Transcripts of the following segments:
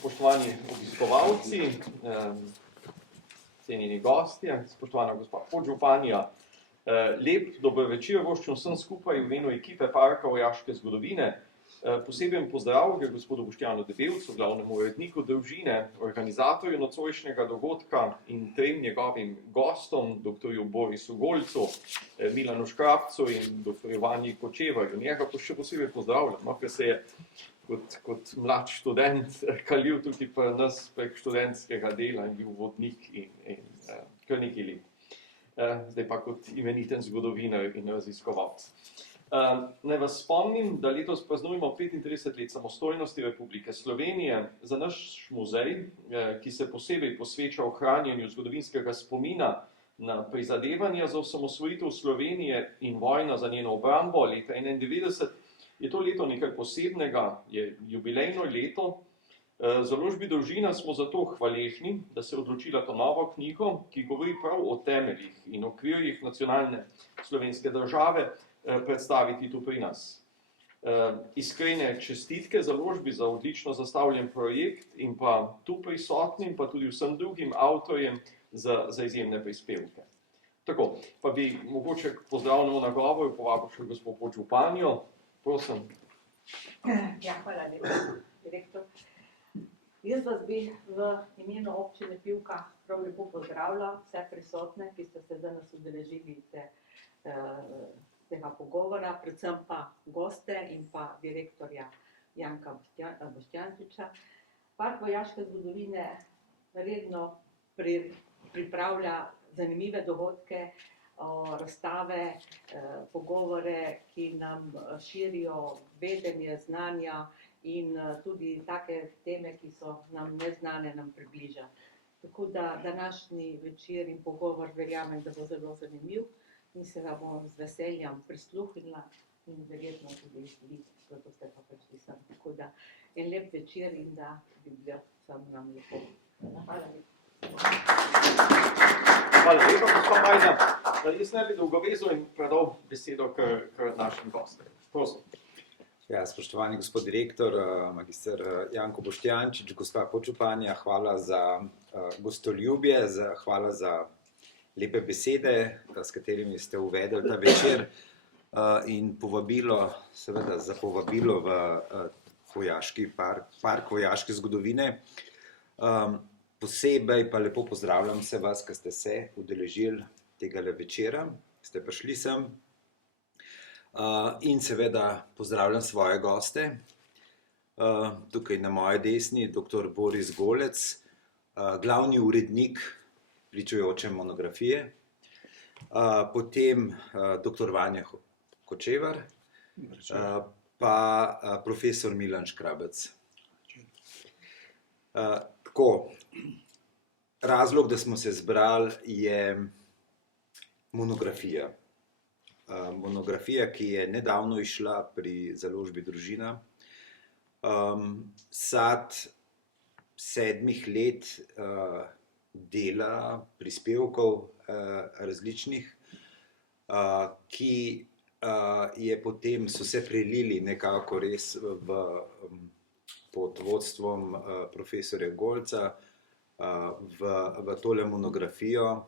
Spoštovani obiskovalci, cenjeni gostje, spoštovana gospa podžupanja, lep dober večer voščim vsem skupaj v imenu ekipe Parka vojaške zgodovine. Poseben pozdrav gre gospodu Boštjanu Debevcu, glavnemu uredniku družine, organizatorju nocojšnjega dogodka in trem njegovim gostom, doktorju Borisu Golcu, Milanu Škrabcu in doktorju Vanji Kočevarju. Njega pa še posebej pozdravljam, ker se je kot mlad študent kalil tudi pri nas prek študentskega dela in bil vodnik in kar nekaj let. Zdaj pa kot imeniten zgodovinar in raziskovalec. Naj vas spomnim, da letos praznujemo 35 let samostojnosti Republike Slovenije. Za naš muzej, ki se posebej posveča ohranjanju zgodovinskega spomina na prizadevanja za osamosvojitev Slovenije in vojna za njeno obrambo leta 1991, je to leto nekaj posebnega, je jubilejno leto. Založbi Družina smo zato hvaležni, da se je odločila to novo knjigo, ki govori prav o temeljih in okvirjih nacionalne slovenske države, predstaviti tu pri nas. Iskrene čestitke založbi za odlično zastavljen projekt in pa tu prisotnim, pa tudi vsem drugim avtorjem za izjemne prispevke. Tako, pa bi mogoče pozdravljeno na govoru povabil še gospod podžupanjo. Prosim. Ja, hvala lepa, direktor. Jaz vas bi v imenu občine Pivka prav lepo pozdravila vse prisotne, ki ste se danes udeležili tega pogovora, predvsem pa goste in pa direktorja Janka Boštjančiča. Park vojaške zgodovine redno pripravlja zanimive dogodke, razstave, pogovore, ki nam širijo vedenje, znanja in tudi take teme, ki so nam neznane, nam približa. Tako da današnji večer in pogovor verjamem, da bo zelo zanimiv in se ga bom z veseljem prisluhnila in verjetno tudi vi, zato ste pa prišli sem. Tako da en lep večer in da bi bilo sam nam lepo. Hvala lepa. Hvala lepa, gospod Majda. Jaz ne bi dolgovezal in predal besedo k našim gostom. Prosim. Ja, spoštovani gospod direktor, magister Janko Boštjančič, gospa podžupanja, hvala za gostoljubje, hvala za lepe besede, s katerimi ste uvedli ta večer in povabilo, seveda za povabilo v vojaški park vojaške zgodovine. Posebej pa lepo pozdravljam vse vas, ki ste se udeležili tegale večera, ste prišli sem. In seveda pozdravljam svoje goste. Tukaj na moji desni dr. Boris Golec, glavni urednik pričujoče monografije. Potem dr. Vanja Kočevar, pa profesor Milan Škrabec. Tako, razlog, da smo se zbrali, je monografija. Monografija, ki je nedavno izšla pri založbi Družina. Sad 7 let dela, prispevkov različnih, ki so se prelili nekako res pod vodstvom profesorja Golca v tole monografijo,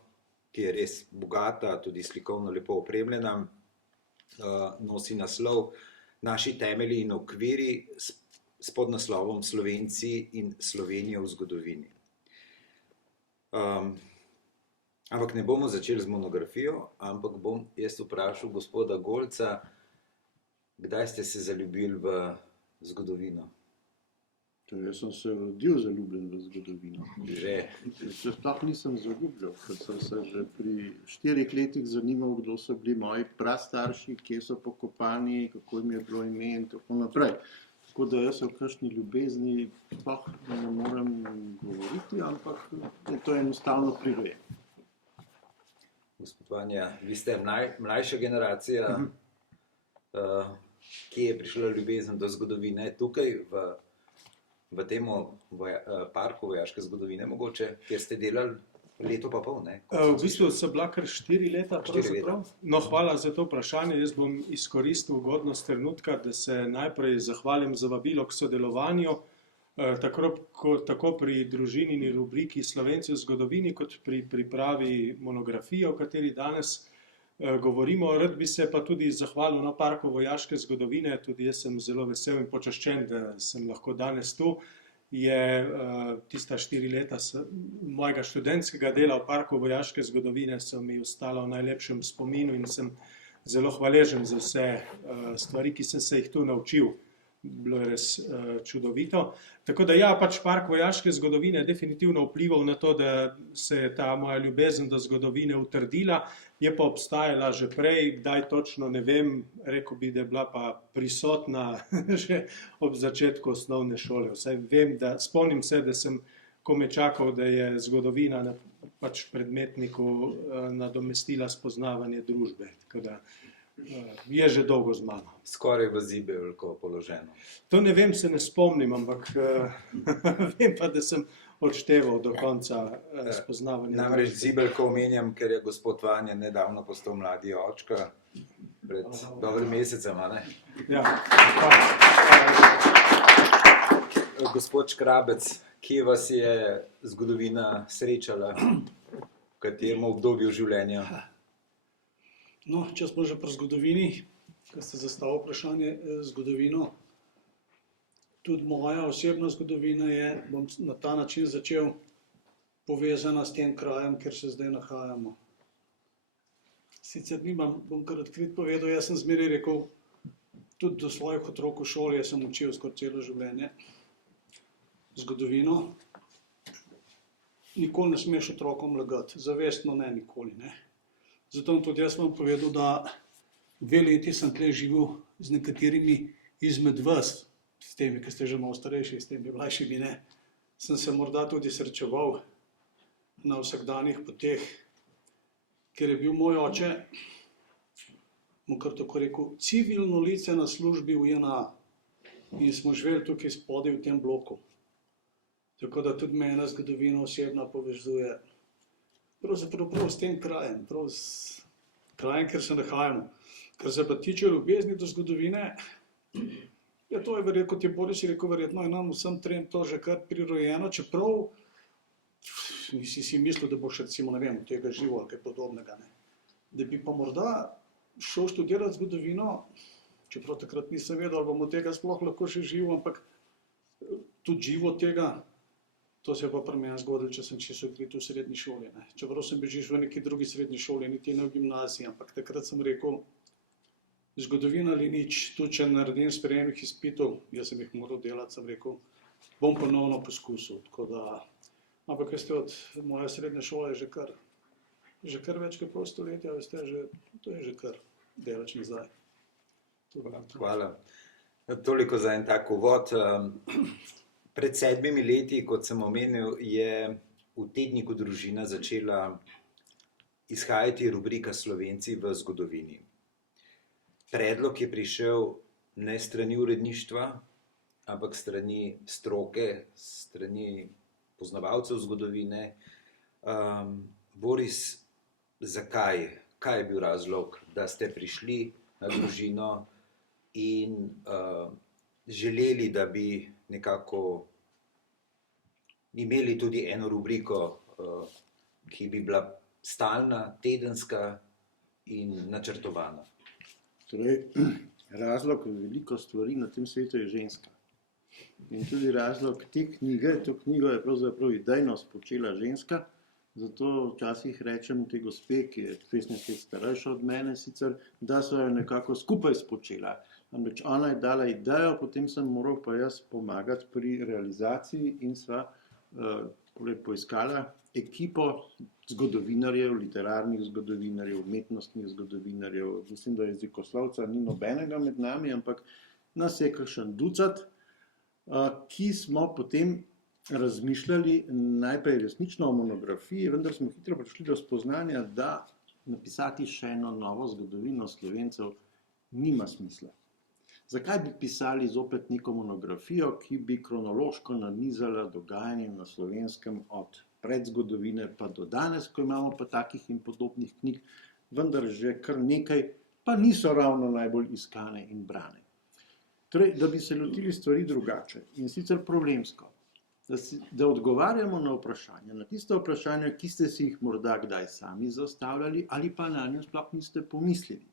ki je res bogata, tudi slikovno lepo opremljena, nosi naslov Naši temelji in okviri s podnaslovom Slovenci in Slovenija v zgodovini. Ampak ne bomo začeli z monografijo, ampak bom jaz vprašal gospoda Golca, kdaj ste se zaljubili v zgodovino? Jaz sem se rodil zaljubljen v zgodovino. Že? Sploh nisem zaljubljal, ker sem se že pri 4 letih zanimal, kdo so bili moji prastarši, kje so pokopani, kako jim je bilo ime in tako naprej. Tako da jaz o kakšni ljubezni sploh ne morem govoriti, ampak je to enostavno prirojeno. Gospod Vanja, vi ste mlajša generacija, kje je prišla ljubezen do zgodovine? Tukaj v tem parku vojaške zgodovine mogoče, kjer ste delali leto pa pol, ne? V bistvu so bila kar 4 leta pravzaprav. No, hvala za to vprašanje. Jaz bom izkoristil ugodnost trenutka, da se najprej zahvalim za vabilo k sodelovanju. tako pri družinini rubriki Slovenci v zgodovini, kot pri pripravi monografije, o kateri danes govorimo. Rad bi se pa tudi zahvalil na Parku vojaške zgodovine, tudi jaz sem zelo vesel in počaščen, da sem lahko danes tu. Je tista 4 leta mojega študentskega dela v Parku vojaške zgodovine so mi ostala v najlepšem spominu in sem zelo hvaležen za vse stvari, ki sem se jih tu naučil. Bilo je res čudovito. Tako da ja, pač Park vojaške zgodovine je definitivno vplival na to, da se je ta moja ljubezen do zgodovine utrdila, je pa obstajala že prej, kdaj točno ne vem, rekel bi, da je bila pa prisotna že ob začetku osnovne šole. Vsaj vem, spomnim se, da sem komaj čakal, da je zgodovina pač predmetniku nadomestila spoznavanje družbe. Tako da je že dolgo z mano. Skoraj v zibelko položeno. To ne vem, se ne spomnim, ampak vem pa, da sem odšteval do konca spoznavanja. Namreč zibelko omenjam, ker je gospod Vanja nedavno postal mladi očka, pred dobrim mesecem, a ne? Ja. Gospod Škrabec, kje vas je zgodovina srečala, v katerem obdobju življenja? No, če smo že pri zgodovini, ko ste zastavili vprašanje zgodovino, tudi moja osebna zgodovina je, bom na ta način začel, povezana s tem krajem, kjer se zdaj nahajamo. Sicer nimam, bom kar odkrit povedal, jaz sem zmeraj rekel, tudi do svojih otrok v šoli, jaz sem učil skoraj celo življenje zgodovino. Nikoli ne smeš otrokom lagati, zavestno ne, nikoli ne. Zato tudi jaz vam povedal, da 2 leti sem tle živel z nekaterimi izmed vas, s temi, ki ste že malo starejši, s temi mlajšimi, ne. Sem se morda tudi srečeval na vsakdanjih poteh, ker je bil moj oče, bom kar tako rekel, civilno lice na službi v JNA in smo živeli tukaj spodaj v tem bloku. Tako da tudi mene zgodovina osebna povezuje pravzaprav s tem krajem, prav s krajem, kjer se nahajamo. Kar se pa tiče ljubezni do zgodovine, ja, to je verjetno, kot je Boris rekel, verjetno je nam vsem trem to že kar prirojeno, čeprav nisi si mislil, da boš recimo, ne vem, od tega živo ali kaj podobnega, ne. Da bi pa morda šel študirati zgodovino, čeprav takrat nisem vedel, ali bom od tega sploh lahko še živo, ampak tudi živo od tega, to se je pa pri meni zgodilo, če sem čisto odkrit v srednji šoli, ne. Čeprav sem bil že v neki drugi srednji šoli, niti ne v gimnaziji, ampak takrat sem rekel, zgodovina ali nič, tudi če naredim sprejemnih izpitov, jaz sem jih moral delati, sem rekel, bom ponovno poskusil, tako da, ampak veste, od moje srednje šole je že kar več kot pol stoletja, veste, to je že kar daleč nazaj. Hvala. Toliko za en tak uvod. Pred 7 leti, kot sem omenil, je v tedniku Družina začela izhajati rubrika Slovenci v zgodovini. Predlog je prišel ne strani uredništva, ampak strani stroke, strani poznavalcev zgodovine. Boris, zakaj? Kaj je bil razlog, da ste prišli na Družino in želeli, da bi nekako imeli tudi eno rubriko, ki bi bila stalna, tedenska in načrtovana? Torej, razlog veliko stvari na tem svetu je ženska. In tudi razlog te knjige, to knjigo je pravzaprav idejno spočela ženska, zato včasih rečem te gospe, ki je 16 let starejša od mene sicer, da so jo nekako skupaj spočela. Namreč ona je dala idejo, potem sem moral pa jaz pomagati pri realizaciji in sva poiskala ekipo zgodovinarjev, literarnih zgodovinarjev, umetnostnih zgodovinarjev, mislim, da jezikoslovca ni nobenega med nami, ampak nas je kakšen ducat, ki smo potem razmišljali najprej resnično o monografiji, vendar smo hitro prišli do spoznanja, da napisati še eno novo zgodovino Slovencev nima smisla. Zakaj bi pisali zopet neko monografijo, ki bi kronološko nanizala dogajanje na Slovenskem od predzgodovine pa do danes, ko imamo pa takih in podobnih knjig, vendar že kar nekaj, pa niso ravno najbolj iskane in brane. Torej, da bi se lotili stvari drugače in sicer problemsko. Da odgovarjamo na vprašanja, na tiste vprašanja, ki ste si jih morda kdaj sami zastavljali ali pa na njo sploh niste pomislili.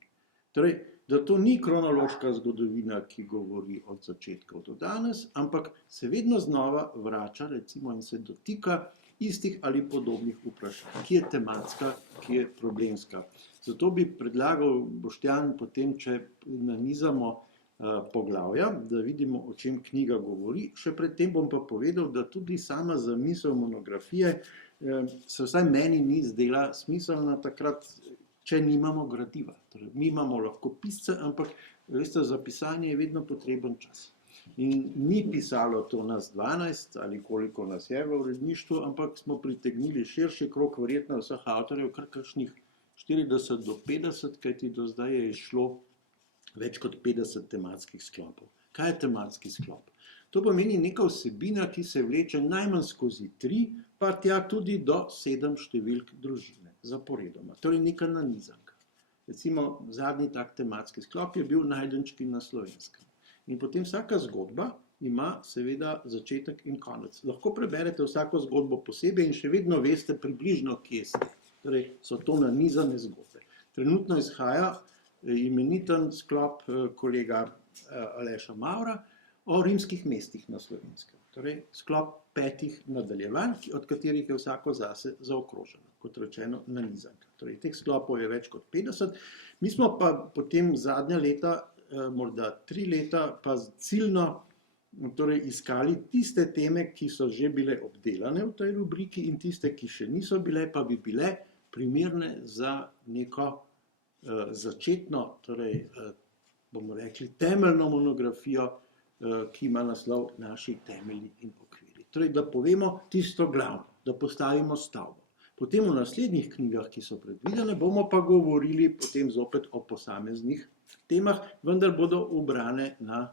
Torej, da to ni kronološka zgodovina, ki govori od začetka do danes, ampak se vedno znova vrača, recimo, in se dotika istih ali podobnih vprašanj, ki je tematska, ki je problemska. Zato bi predlagal, Boštjan, potem, če nanizamo poglavja, da vidimo, o čem knjiga govori. Še predtem bom pa povedal, da tudi sama zamisel monografije se vsaj meni ni zdela smiselna takrat, če nimamo gradiva. Torej, mi imamo lahko pisce, ampak veste, za pisanje je vedno potreben čas. In ni pisalo to nas 12 ali koliko nas je v uredništvu, ampak smo pritegnili širši krog, verjetno vseh avtorjev, kar kakšnih 40 do 50, kajti do zdaj je izšlo več kot 50 tematskih sklopov. Kaj je tematski sklop? To pomeni neka vsebina, ki se vleče najmanj skozi 3, pa tja tudi do 7 številk družine, zaporedoma. Torej neka nanizanka. Recimo, zadnji tak tematski sklop je bil Najdenčki na Slovenskem. In potem vsaka zgodba ima seveda začetek in konec. Lahko preberete vsako zgodbo posebej in še vedno veste približno, kje ste. Torej, so to nanizane zgodbe. Trenutno izhaja imeniten sklop kolega Aleša Mavra o rimskih mestih na Slovenskem. Torej, sklop 5 nadaljevanj, od katerih je vsako zase zaokroženo, kot rečeno, nanizanka. Torej, teh sklopov je več kot 50. Mi smo pa potem zadnja leta, morda 3 leta, pa ciljno torej, iskali tiste teme, ki so že bile obdelane v tej rubriki in tiste, ki še niso bile, pa bi bile primerne za neko začetno, torej, bomo rekli, temeljno monografijo, ki ima naslov Naši temelji in okviri. Torej, da povemo tisto glavno, da postavimo stavbo. Potem v naslednjih knjigah, ki so predvidene, bomo pa govorili potem zopet o posameznih temah, vendar bodo ubrane na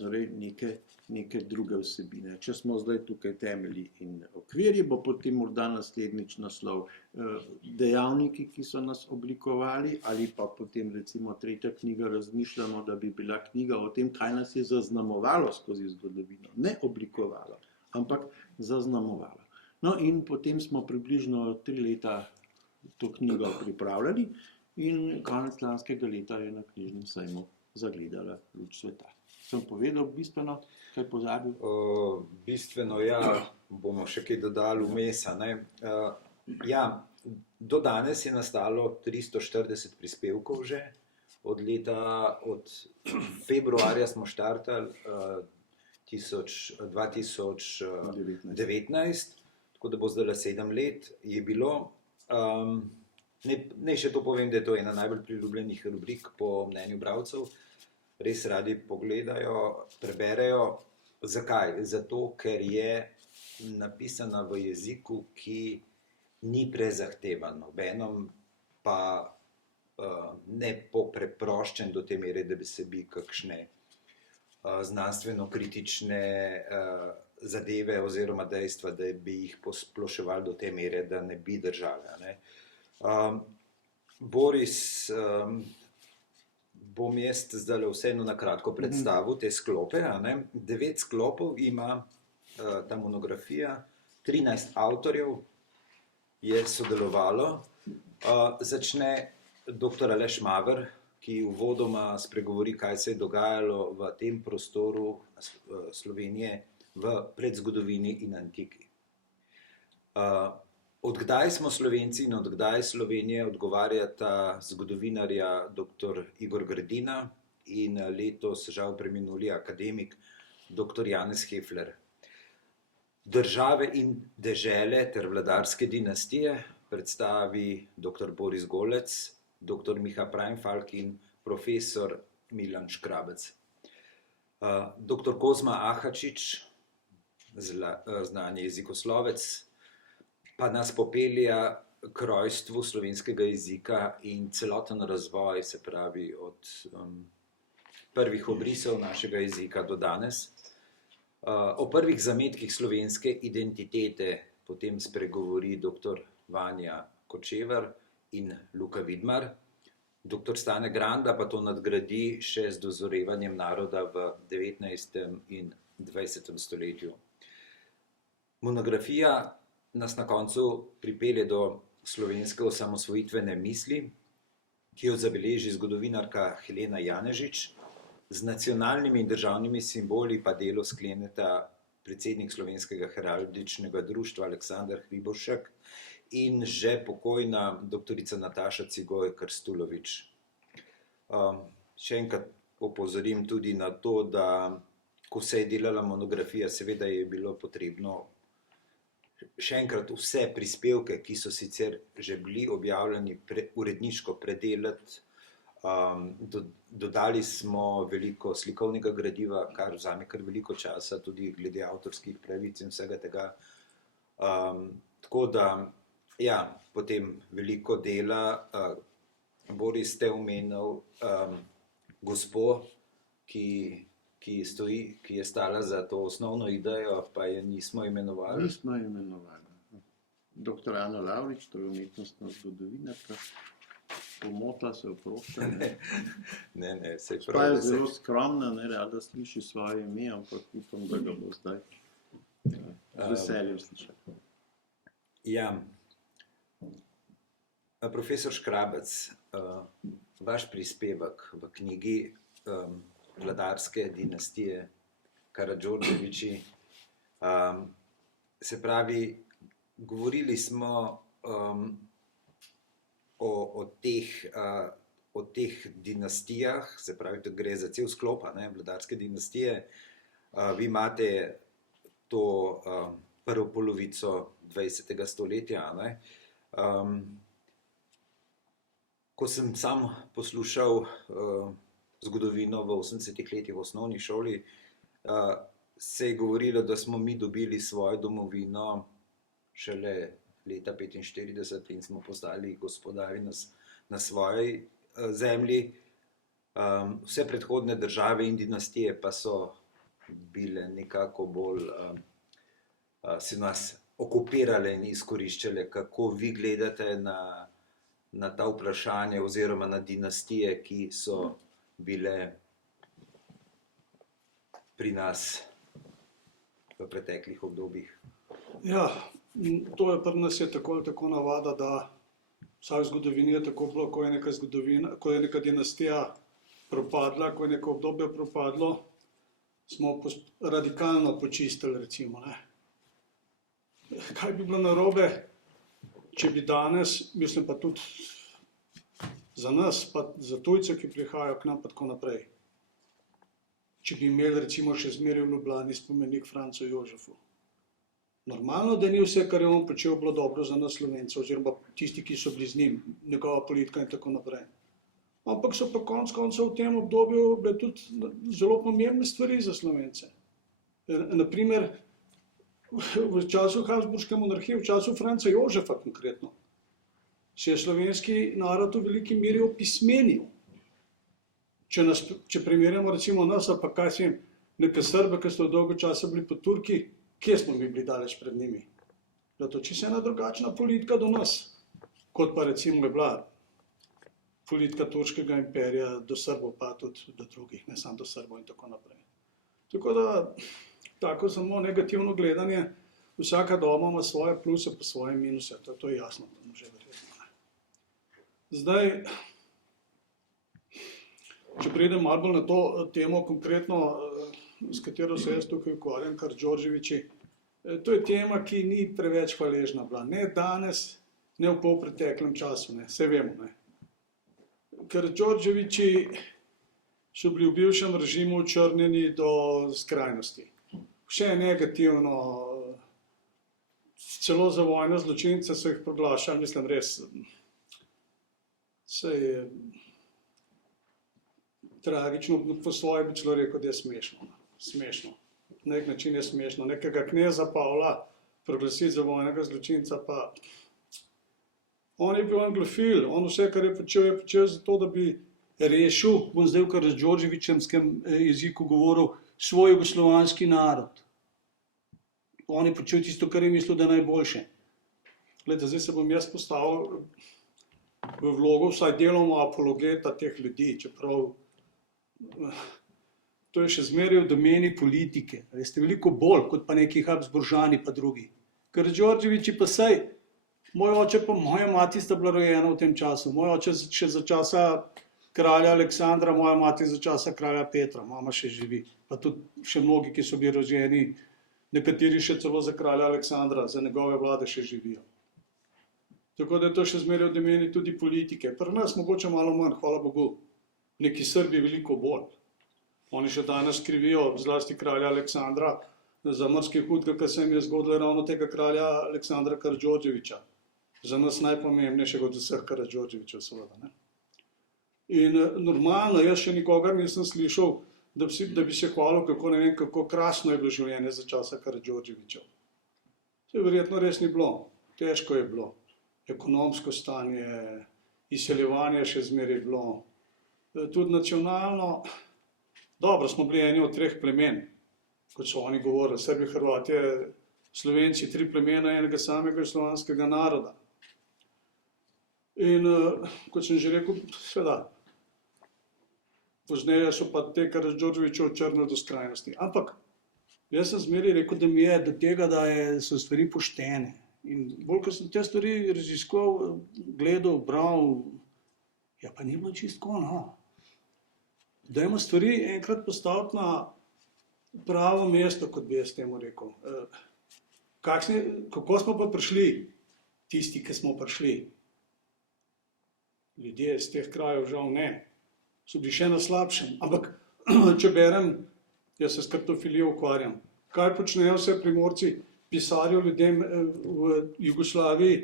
torej neke druge vsebine. Če smo zdaj tukaj temelji in okvirji, bo potem morda naslednjič naslov dejavniki, ki so nas oblikovali, ali pa potem recimo 3. knjiga razmišljamo, da bi bila knjiga o tem, kaj nas je zaznamovalo skozi zgodovino. Ne oblikovalo, ampak zaznamovalo. No in potem smo približno 3 leta to knjigo pripravljali in konec lanskega leta je na knjižnem sejmu zagledala luč sveta. Sem povedal bistveno, kaj pozabil? Bistveno, ja, bomo še kaj dodali vmes. Ja, do danes je nastalo 340 prispevkov že. Od februarja smo štartali 2019, tako da bo zdaj 7 let je bilo. Naj še to povem, da je to ena najbolj priljubljenih rubrik po mnenju bralcev. Res radi pogledajo, preberejo. Zakaj? Zato, ker je napisana v jeziku, ki ni prezahtevan, obenem pa ne popreproščen do te mere, da bi se kakšne znanstveno-kritične zadeve oziroma dejstva, da bi jih posploševali do te mere, da ne bi držali. Boris, bom jaz zdaj vseeno na kratko predstavil te sklope. 9 sklopov ima ta monografija, 13 avtorjev je sodelovalo. Začne dr. Aleš Maver, ki uvodoma spregovori, kaj se je dogajalo v tem prostoru Slovenije v predzgodovini in antiki. Odkdaj smo Slovenci in odkdaj Slovenije, odgovarjata zgodovinarja dr. Igor Grdina in letos žal preminuli akademik dr. Janez Hefler. Države in dežele ter vladarske dinastije predstavi dr. Boris Golec, dr. Miha Preinfalk in profesor Milan Škrabec. Dr. Kozma Ahačič, znani jezikoslovec, pa nas popelja k rojstvu slovenskega jezika in celoten razvoj, se pravi od prvih obrisov našega jezika do danes. O prvih zametkih slovenske identitete potem spregovori dr. Vanja Kočevar in Luka Vidmar. Dr. Stane Granda pa to nadgradi še z dozorevanjem naroda v 19. in 20. stoletju. Monografija nas na koncu pripelje do slovenske osamosvojitvene misli, ki jo zabeleži zgodovinarka Helena Janežič, z nacionalnimi in državnimi simboli pa delo skleneta predsednik Slovenskega heraldičnega društva Aleksander Hriboršek in že pokojna doktorica Nataša Cigoj Krstulovič. Še enkrat opozorim tudi na to, da ko se je delala monografija, seveda je bilo potrebno še enkrat vse prispevke, ki so sicer že bili objavljeni, uredniško predelati. Dodali smo veliko slikovnega gradiva, kar vzame kar veliko časa, tudi glede avtorskih pravic in vsega tega. Tako da, ja, potem veliko dela. Boris, ste omenil gospo, ki je stala za to osnovno idejo, pa je nismo imenovali. Nismo imenovali. Dr. Ana Lavrič, to je umetnostna zgodovinarka, pomotla se, oprošča. Ne, saj Pa prav. je zelo skromna, ne rada sliši svoje ime, ampak upam, da ga bo zdaj z veseljem slišala. Ja. Profesor Škrabec, vaš prispevek v knjigi vladarske dinastije Karadžordževiči, se pravi, govorili smo o teh dinastijah, se pravi, da gre za cel sklop vladarske dinastije. Vi imate to prvo polovico 20. stoletja. Ko sem sam poslušal zgodovino v 80-ih letih v osnovni šoli, se je govorilo, da smo mi dobili svojo domovino šele leta 1945 in smo postali gospodari na svoji zemlji. Vse predhodne države in dinastije pa so bile nekako bolj, si nas okupirale in izkoriščale. Kako vi gledate na ta vprašanja oziroma na dinastije, ki so bile pri nas v preteklih obdobjih? Ja, to je pri nas je tako ali tako navada, da vsaj v zgodovini je tako bilo, ko je neka dinastija propadla, ko je neko obdobje propadlo, smo radikalno počistili, recimo. Kaj bi bilo narobe, če bi danes, mislim pa tudi za nas, pa za tujce, ki prihajajo k nam, pa tako naprej, če bi imeli recimo še zmeraj v Ljubljani spomenik Francu Jožefu. Normalno, da ni vse, kar je on počel, bilo dobro za nas Slovence, oziroma tisti, ki so bili z njim, njegova politika in tako naprej. Ampak so pa konec koncev v tem obdobju bile tudi zelo pomembne stvari za Slovence. Naprimer, v času Habsburške monarhije, v času Franca Jožefa konkretno, se je slovenski narod v veliki meri opismenil. Če primerjamo recimo nas, pa kaj sem, neke Srbe, ki so dolgo časa bili pod Turki, kje smo mi bili daleč pred njimi? Zato čisto ena drugačna politika do nas, kot pa recimo je bila politika turškega imperija do Srbov, pa tudi do drugih, ne samo do Srbov in tako naprej. Tako da, tako samo negativno gledanje, vsaka doba ima svoje pluse pa svoje minuse, to je jasno, da že verjetno. Zdaj, če pridem malo bolj na to temo konkretno, s katero se jaz tukaj ukvarjam, Karadžordževiči, to je tema, ki ni preveč hvaležna bila, ne danes, ne v polpreteklem času, vse vemo. Karadžordževiči so bili v bivšem režimu očrnjeni do skrajnosti. Vse je negativno, celo za vojne zločince so jih proglašali, mislim res, se je tragično, po svoje bi celo rekel, da je smešno. Na nek način je smešno. Nekega kneza Pavla proglasiti za vojnega zločinca, pa on je bil anglofil, on vse, kar je počel zato, da bi rešil, bom zdaj v karadžordževičevskem jeziku govoril, svoj jugoslovanski narod. On je počel tisto, kar je mislil, da je najboljše. Glede, zdaj se bom jaz postavil v vlogo vsaj deloma apologeta teh ljudi, čeprav to je še zmeraj v domeni politike. Veste, veliko bolj kot pa neki Habsburžani pa drugi. Karađorđevići pa saj, moj oče pa moja mati sta bila rojena v tem času, moj oče še za časa kralja Aleksandra, moja mati za časa kralja Petra, mama še živi, pa tudi še mnogi, ki so bili rođeni, nekateri še celo za kralja Aleksandra, za njegove vlade še živijo. Tako da je to še zmeraj v domeni tudi politike. Pri nas mogoče malo manj, hvala Bogu, neki Srbi veliko bolj. Oni še danes krivijo, zlasti kralja Aleksandra, za marsikaj hudega, kar se jim je zgodilo ravno tega kralja Aleksandra Karađorđevića. Za nas najpomembnejšega od vseh Karađorđevićev, seveda, ne. In normalno, jaz še nikogar nisem slišal, da bi se hvalil, kako ne vem, kako krasno je bilo življenje za časa Karađorđevićev. To verjetno res ni bilo, težko je bilo. Ekonomsko stanje, izseljevanje še zmeraj bilo. Tudi nacionalno, dobro, smo bili eni od 3 plemen, kot so oni govorili, Srbi, Hrvatje, Slovenci, 3 plemena enega samega slovanskega naroda. In kot sem že rekel, seveda, pozneje so pa te Karađorđevićev črnili do skrajnosti. Ampak jaz sem zmeraj rekel, da mi je do tega, da so stvari poštene. In bolj, ko sem te stvari raziskoval, gledal, bral, ja pa ni bilo čisto, no. Dajmo stvari enkrat postaviti na pravo mesto, kot bi jaz temu rekel. Kako smo pa prišli, tisti, ki smo prišli? Ljudje iz teh krajev žal ne, so bili še na slabšem. Ampak, če berem, jaz se s kartofilijo ukvarjam, kaj počnejo vse Primorci, pisarjo ljudem v Jugoslaviji,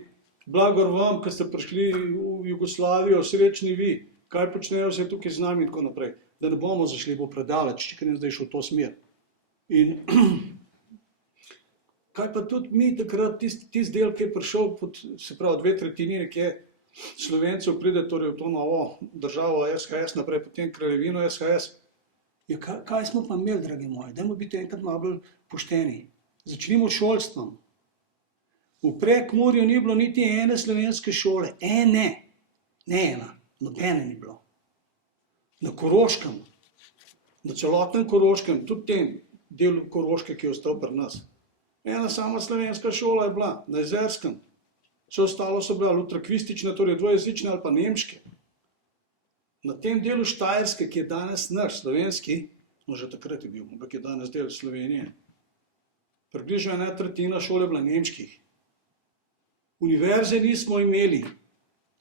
blagor vam, ki ste prišli v Jugoslavijo, srečni vi, kaj počnejo vse tukaj z nami in tako naprej. Da ne bomo zašli bo predaleč, če grem zdaj šel v to smer. In kaj pa tudi mi takrat, tisti del, ki je prišel, se pravi 2/3 nekje Slovencev pride torej v to novo državo SHS, naprej potem kraljevino SHS. Ja, kaj smo pa imeli, dragi moji? Dajmo biti enkrat malo bolj pošteni. Začnimo s šolstvom. V Prekmurju ni bilo niti ene slovenske šole. Ne ena, nobene ni bilo. Na Koroškem, na celotnem Koroškem, tudi tem delu Koroške, ki je ostal pri nas. Ena sama slovenska šola je bila, na Jezerskem. Vse ostalo so bila lutrakvistične, torej dvojezične ali pa nemške. Na tem delu Štajerske, ki je danes naš, slovenski, no že takrat je bil, ampak je danes del Slovenije, približno 1/3 šole je bila nemških. Univerze nismo imeli.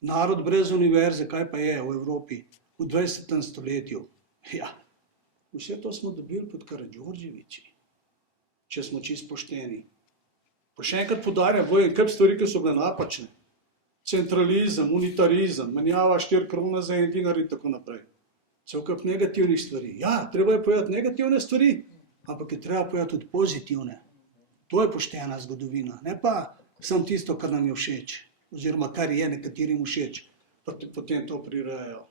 Narod brez univerze, kaj pa je v Evropi v 20. stoletju? Ja, vse to smo dobili pod Karađorđevići, če smo čisto pošteni. Pa še enkrat poudarjam, kaj stvari, ki so bile napačne. Centralizem, unitarizem, menjava 4 krone za 1 dinar in tako naprej. Cel kup negativnih stvari. Ja, treba je povedati negativne stvari, ampak je treba povedati tudi pozitivne. To je poštena zgodovina, ne pa samo tisto, kar nam je všeč, oziroma kar je nekaterim všeč, pa potem to prirejajo.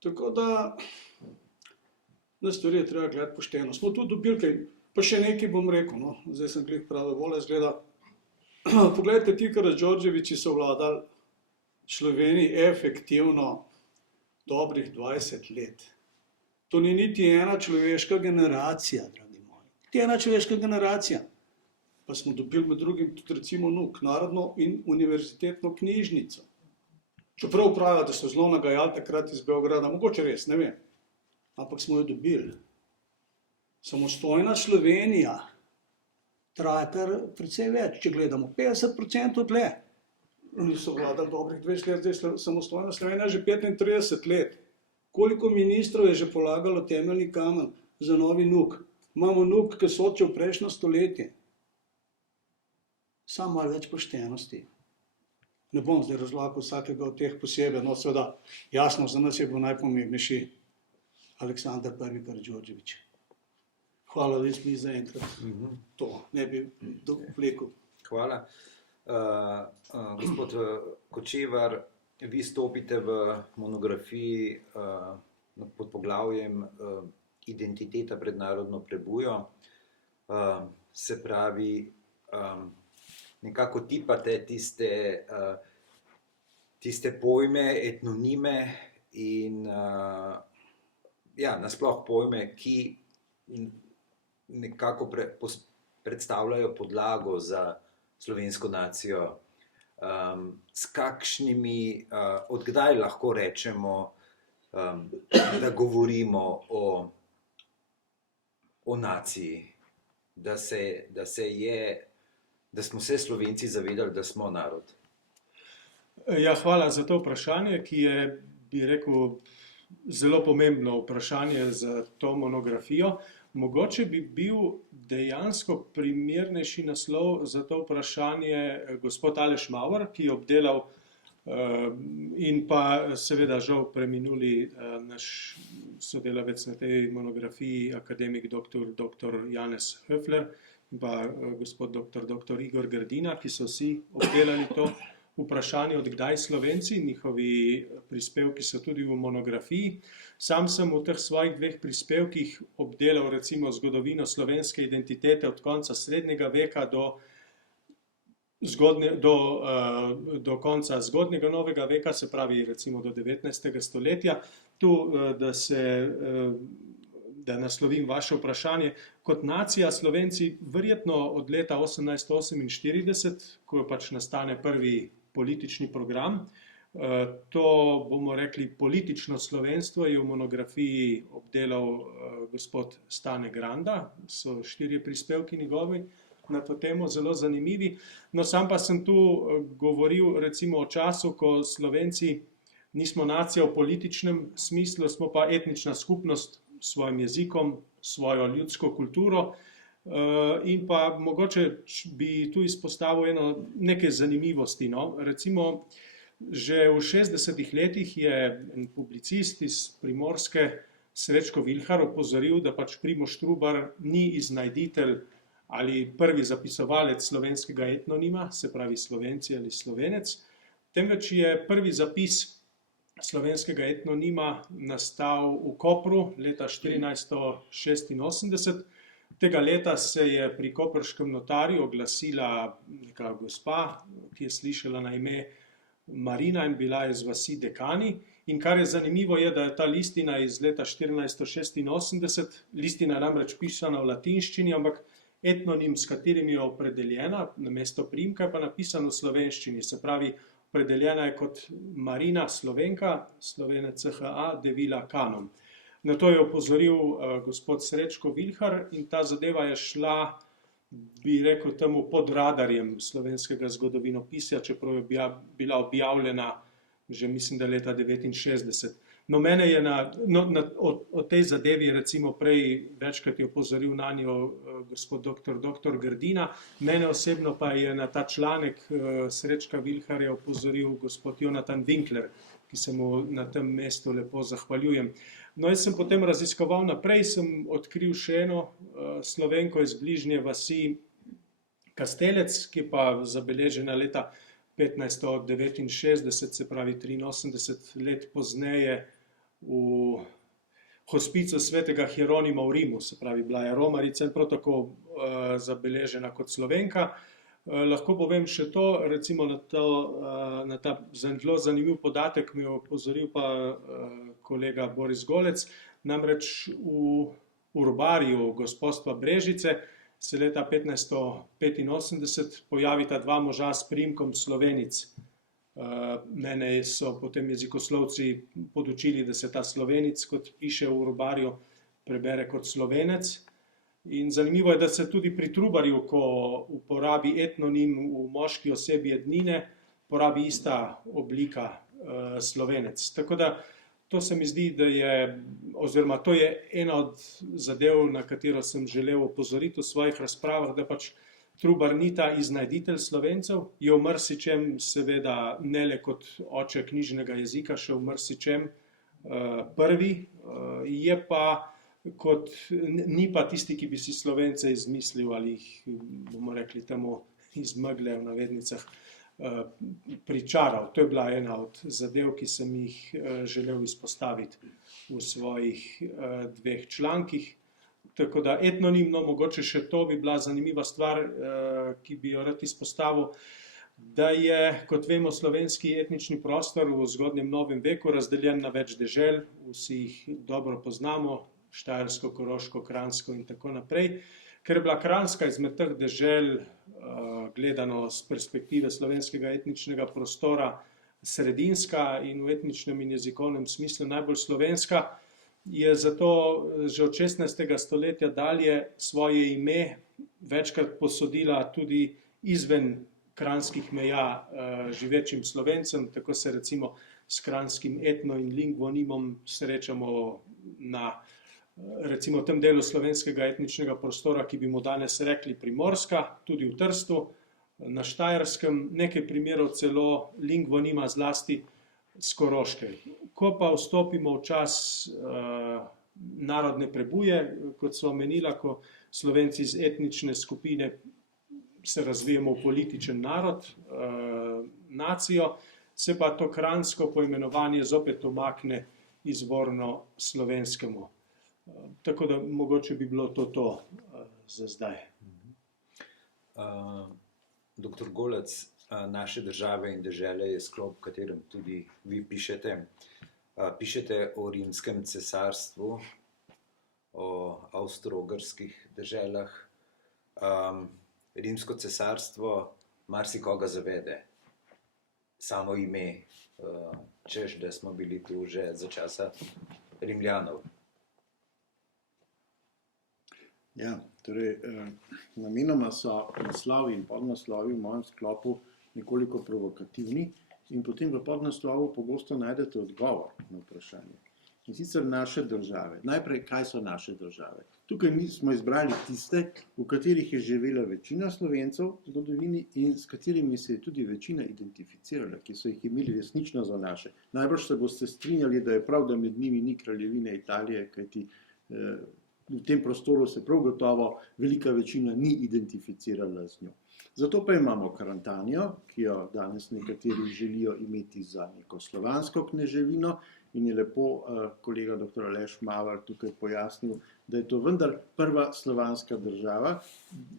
Tako da, na stvari je treba gledati pošteno. Smo tudi dobili kaj, pa še nekaj bom rekel, no, zdaj sem glih prave vole zgleda. Poglejte, ti Karađorđevići so vladali Sloveniji efektivno dobrih 20 let. To ni niti ena človeška generacija, dragi moji. Niti ena človeška generacija. Pa smo dobili med drugim tudi recimo NUK, Narodno in univerzitetno knjižnico. Čeprav pravijo, da so zelo nagajali takrat iz Beograda, mogoče res, ne vem. Ampak smo jo dobili. Samostojna Slovenija traja kar precej več, če gledamo 50% dlje. Oni so vladali dobrih 20 let, zdaj samostojna Slovenija že 35 let. Koliko ministrov je že polagalo temeljni kamen za novi NUK? Imamo NUK, ki soče v prejšnjo stoletje. Samo malo več poštenosti. Ne bom zdaj razlagal vsakega od teh posebej, no seveda, jasno, za nas je bil najpomembnejši Aleksandar I. Karađorđević. Hvala, res mi za enkrat. To ne bi vlekel. Hvala. Gospod Kočevar, vi stopite v monografiji pod poglavjem Identiteta pred narodno prebujo. Se pravi, nekako tipate tiste pojme, etnonime in nasploh pojme, ki nekako predstavljajo podlago za slovensko nacijo. S kakšnimi, odkdaj lahko rečemo, da govorimo o naciji, da smo se Slovenci zavedali, da smo narod. Ja, hvala za to vprašanje, ki je, bi rekel, zelo pomembno vprašanje za to monografijo. Mogoče bi bil dejansko primernejši naslov za to vprašanje gospod Aleš Maurer, ki je obdelal in pa seveda žal preminuli naš sodelavec na tej monografiji, akademik dr. Janez Höfler in pa gospod dr. Igor Grdina, ki so vsi obdelali to vprašanje, od kdaj Slovenci, njihovi prispevki so tudi v monografiji. Sam sem v teh svojih 2 prispevkih obdelal recimo zgodovino slovenske identitete od konca srednjega veka do konca zgodnjega novega veka, se pravi recimo do 19. stoletja. Tu, da naslovim vaše vprašanje, kot nacija Slovenci verjetno od leta 1848, ko pač nastane prvi politični program. To, bomo rekli, politično slovenstvo je v monografiji obdelal gospod Stane Granda, so 4 prispevki njegovi na to temo zelo zanimivi. No, sam pa sem tu govoril recimo o času, ko Slovenci nismo nacija v političnem smislu, smo pa etnična skupnost s svojim jezikom, svojo ljudsko kulturo. In pa mogoče bi tu izpostavil nekaj zanimivosti. No? Recimo, že v 60. letih je en publicist iz Primorske, Srečko Vilhar, opozoril, da pač Primož Trubar ni iznajditelj ali prvi zapisovalec slovenskega etnonima, se pravi Slovenci ali Slovenec, temveč je prvi zapis slovenskega etnonima nastal v Kopru leta 1486. Tega leta se je pri koprškem notarju oglasila neka gospa, ki je slišala na ime Marina in bila je iz vasi Dekani. In kar je zanimivo je, da je ta listina iz leta 1486, listina je namreč pisana v latinščini, ampak etnonim, s katerim je opredeljena, namesto priimka pa napisan v slovenščini, se pravi, opredeljena je kot Marina Slovenka, Slovenec CHA, de Vila Kanon. Na to je opozoril gospod Srečko Vilhar in ta zadeva je šla, bi rekel temu, pod radarjem slovenskega zgodovinopisja, čeprav je bila objavljena že mislim, da leta 1969. No, mene je o tej zadevi recimo prej večkrat je opozoril nanjo gospod dr. Grdina, mene osebno pa je na ta članek Srečka Vilharja opozoril gospod Jonatan Winkler, ki se mu na tem mestu lepo zahvaljujem. No, jaz sem potem raziskoval naprej, sem odkril še eno Slovenko iz bližnje vasi Kastelec, ki pa zabeležena leta 1569, se pravi 83 let pozneje v hospicu svetega Hieronima v Rimu, se pravi bila je romarica in prav tako zabeležena kot Slovenka. Lahko povem še to, recimo na ta zelo zanimiv podatek mi je opozoril pa kolega Boris Golec, namreč v urbarju gospodstva Brežice se leta 1585 pojavita 2 moža s priimkom Slovenic. Mene so potem jezikoslovci podučili, da se ta Slovenic, kot piše v urbarju, prebere kot Slovenec. In zanimivo je, da se tudi pri Trubarju, ko uporabi etnonim v moški osebi ednine, porabi ista oblika Slovenec. Tako da to se mi zdi, da je, oziroma to je ena od zadev, na katero sem želel opozoriti v svojih razpravah, da pač Trubar ni ta iznajditelj Slovencev, je v marsičem, seveda ne le kot oče knjižnega jezika, še v marsičem prvi, je pa kot, ni pa tisti, ki bi si Slovence izmislil ali jih, bomo rekli temu, iz megle v navednicah pričaral. To je bila ena od zadev, ki sem jih želel izpostaviti v svojih 2 člankih. Tako da etnonimno, mogoče še to bi bila zanimiva stvar, ki bi jo rad izpostavil. da je, kot vemo, slovenski etnični prostor v zgodnjem novem veku razdeljen na več dežel, vsi jih dobro poznamo, Štajersko, Koroško, Kranjsko in tako naprej. Ker je bila Kranjska izmed teh dežel, gledano z perspektive slovenskega etničnega prostora, sredinska in v etničnem in jezikovnem smislu najbolj slovenska, je zato že od 16. stoletja dalje svoje ime večkrat posodila tudi izven kranjskih meja živečim Slovencem, tako se recimo s kranjskim etno- in lingvonimom srečamo na recimo v tem delu slovenskega etničnega prostora, ki bi mu danes rekli Primorska, tudi v Trstu, na Štajerskem, nekaj primerov celo lingvonima zlasti s Koroške. Ko pa vstopimo v čas narodne prebuje, kot so omenila, ko Slovenci iz etnične skupine se razvijemo v političen narod, nacijo, se pa to kranjsko poimenovanje zopet umakne izvorno slovenskemu. Tako da mogoče bi bilo to za zdaj. Doktor Golec, Naše države in dežele je sklop, v katerem tudi vi pišete. Pišete o rimskem cesarstvu, o avstro-ogrskih deželah. Rimsko cesarstvo marsikoga zavede. Samo ime, češ, da smo bili tu že za časa Rimljanov. Ja, torej, namenoma so naslovi in podnaslovi v mojem sklopu nekoliko provokativni in potem v podnaslovu pogosto najdete odgovor na vprašanje. In sicer naše države. Najprej, kaj so naše države? Tukaj mi smo izbrali tiste, v katerih je živela večina Slovencev v zgodovini in s katerimi se je tudi večina identificirala, ki so jih imeli resnično za naše. Najbrž se boste strinjali, da je prav, da med njimi ni kraljevine Italije, kajti v tem prostoru se prav gotovo velika večina ni identificirala z njo. Zato pa imamo Karantanjo, ki jo danes nekateri želijo imeti za neko slovansko kneževino in je lepo kolega dr. Aleš Mavar tukaj pojasnil, da je to vendar prva slovanska država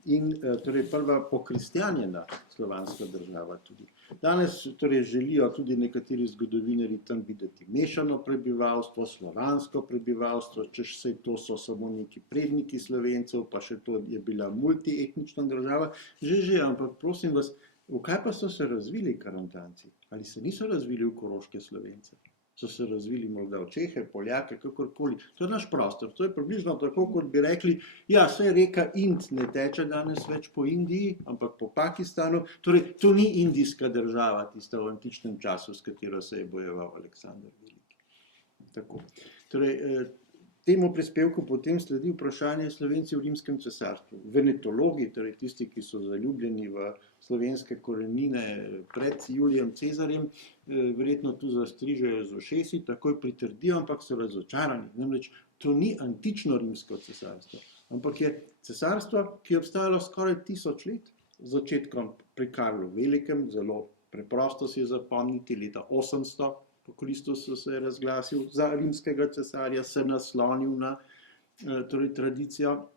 in torej prva pokristjanjena slovanska država tudi. Danes torej želijo tudi nekateri zgodovinarji tam videti mešano prebivalstvo, slovansko prebivalstvo, češ saj to so samo neki predniki Slovencev, pa še to je bila multietnična država. Že, ampak prosim vas, v kaj pa so se razvili Karantanci? Ali se niso razvili v koroške Slovence? So se razvili morda v Čehe, Poljake, kakorkoli. To je naš prostor. To je približno tako, kot bi rekli, ja, saj reka Ind ne teče danes več po Indiji, ampak po Pakistanu. Torej, to ni indijska država, tista v antičnem času, s katero se je bojeval Aleksander Veliki. Tako. Torej, temu prispevku potem sledi vprašanje Slovenci v rimskem cesarstvu. Venetologi, torej tisti, ki so zaljubljeni v slovenske korenine pred Julijem Cezarjem, verjetno tu zastrižejo z ušesi, takoj pritrdijo, ampak so razočarani. Namreč to ni antično rimsko cesarstvo, ampak je cesarstvo, ki je obstajalo skoraj 1000 let, z začetkom pri Karlu Velikem, zelo preprosto si je zapomniti, leta 800 po Kristusu se je razglasil za rimskega cesarja, se naslonil na torej, tradicijo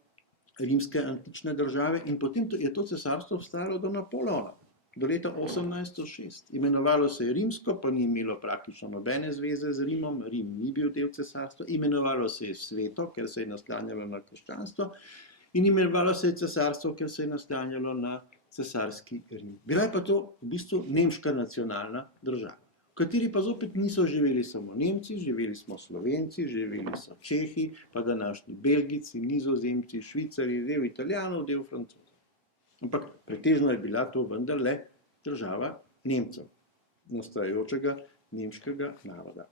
rimske antične države in potem je to cesarstvo obstajalo do Napoleona, do leta 1806. Imenovalo se je rimsko, pa ni imelo praktično nobene zveze z Rimom, Rim ni bil del cesarstva, imenovalo se je sveto, ker se je naslanjalo na krščanstvo in imenovalo se je cesarstvo, ker se je naslanjalo na cesarski Rim. Bila je pa to v bistvu nemška nacionalna država, v kateri pa zopet niso živeli samo Nemci, živeli smo Slovenci, živeli so Čehi, pa današnji Belgijci, Nizozemci, Švicari, del Italijanov, del Francozov. Ampak pretežno je bila to vendarle država Nemcev, nastajajočega nemškega naroda.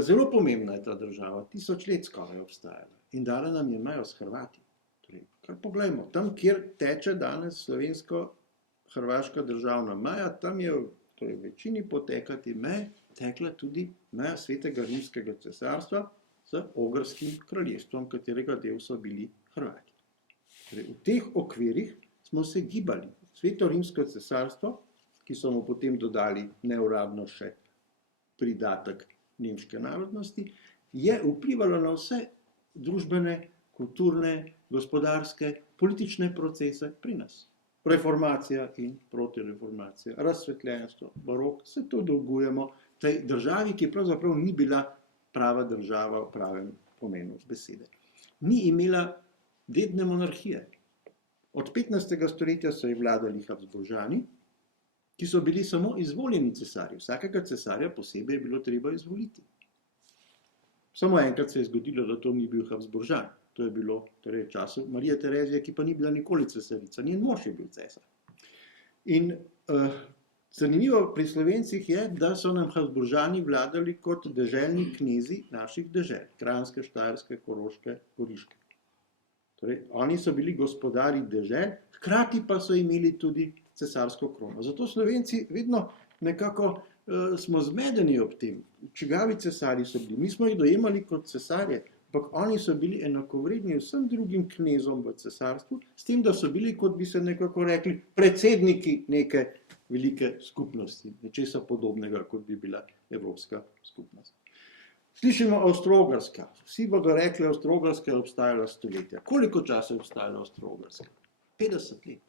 Zelo pomembna je ta država, 1000 let skoraj obstajala in dala nam je mejo s Hrvati. Torej, kar poglejmo, tam, kjer teče danes slovensko-hrvaška državna meja, tam je torej večini potekati meje, tekla tudi meja Svetega rimskega cesarstva z ogrskim kraljestvom, katerega del so bili Hrvati. Torej, v teh okvirih smo se gibali. Sveto rimsko cesarstvo, ki so mu potem dodali neuradno še pridatek nemške narodnosti, je vplivalo na vse družbene, kulturne, gospodarske, politične procese pri nas. reformacija in protireformacija, razsvetljenstvo, barok, vse to dolgujemo tej državi, ki pravzaprav ni bila prava država v pravem pomenu besede. Ni imela dedne monarhije. Od 15. stoletja so ji vladali Habsburžani, ki so bili samo izvoljeni cesarji. Vsakega cesarja posebej je bilo treba izvoliti. Samo enkrat se je zgodilo, da to ni bil Habsburžan. To je bilo torej v času Marije Terezije, ki pa ni bila nikoli cesarica. Njen mož je bil cesar. In zanimivo pri Slovencih je, da so nam Habsburžani vladali kot deželni knezi naših dežel. Kranjske, Štajerske, Koroške, Goriške. Torej, oni so bili gospodari dežel, hkrati pa so imeli tudi cesarsko krono. Zato Slovenci vedno nekako smo zmedeni ob tem, čigavi cesarji so bili. Mi smo jih dojemali kot cesarje, ampak oni so bili enakovredni vsem drugim knezom v cesarstvu, s tem, da so bili, kot bi se nekako rekli, predsedniki neke velike skupnosti, nečesa podobnega, kot bi bila Evropska skupnost. Slišimo Avstro-Ogrska. Vsi bodo rekli, Avstro-Ogrska je obstajala stoletja. Koliko časa je obstajala Avstro-Ogrska? 50 let.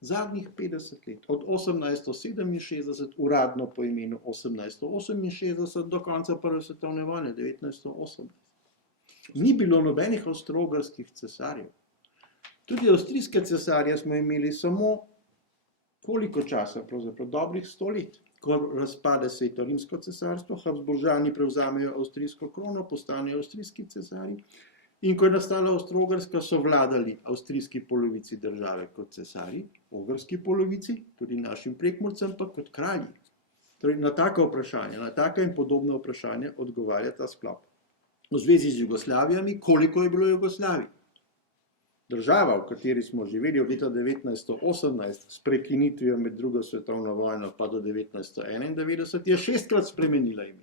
Zadnjih 50 let. Od 1867, uradno po imenu 1868, do konca prve svetovne vojne, 1918. Ni bilo nobenih avstro-ogrskih cesarjev. Tudi avstrijske cesarje smo imeli samo koliko časa, pravzaprav dobrih 100 let. Ko razpade Sveto rimsko cesarstvo, Habsburžani prevzamejo avstrijsko krono, postanejo avstrijski cesarji. In ko je nastala Avstro-Ogrska, so vladali avstrijski polovici države kot cesarji, ogrski polovici, tudi našim Prekmurcem, pa kot kralji. Torej, na taka vprašanja, na taka in podobna vprašanja odgovarja ta sklop. V zvezi z Jugoslavijami, koliko je bilo Jugoslavij? Država, v kateri smo živeli od leta 1918 s prekinitvijo med drugo svetovno vojno pa do 1991, je 6-krat spremenila ime.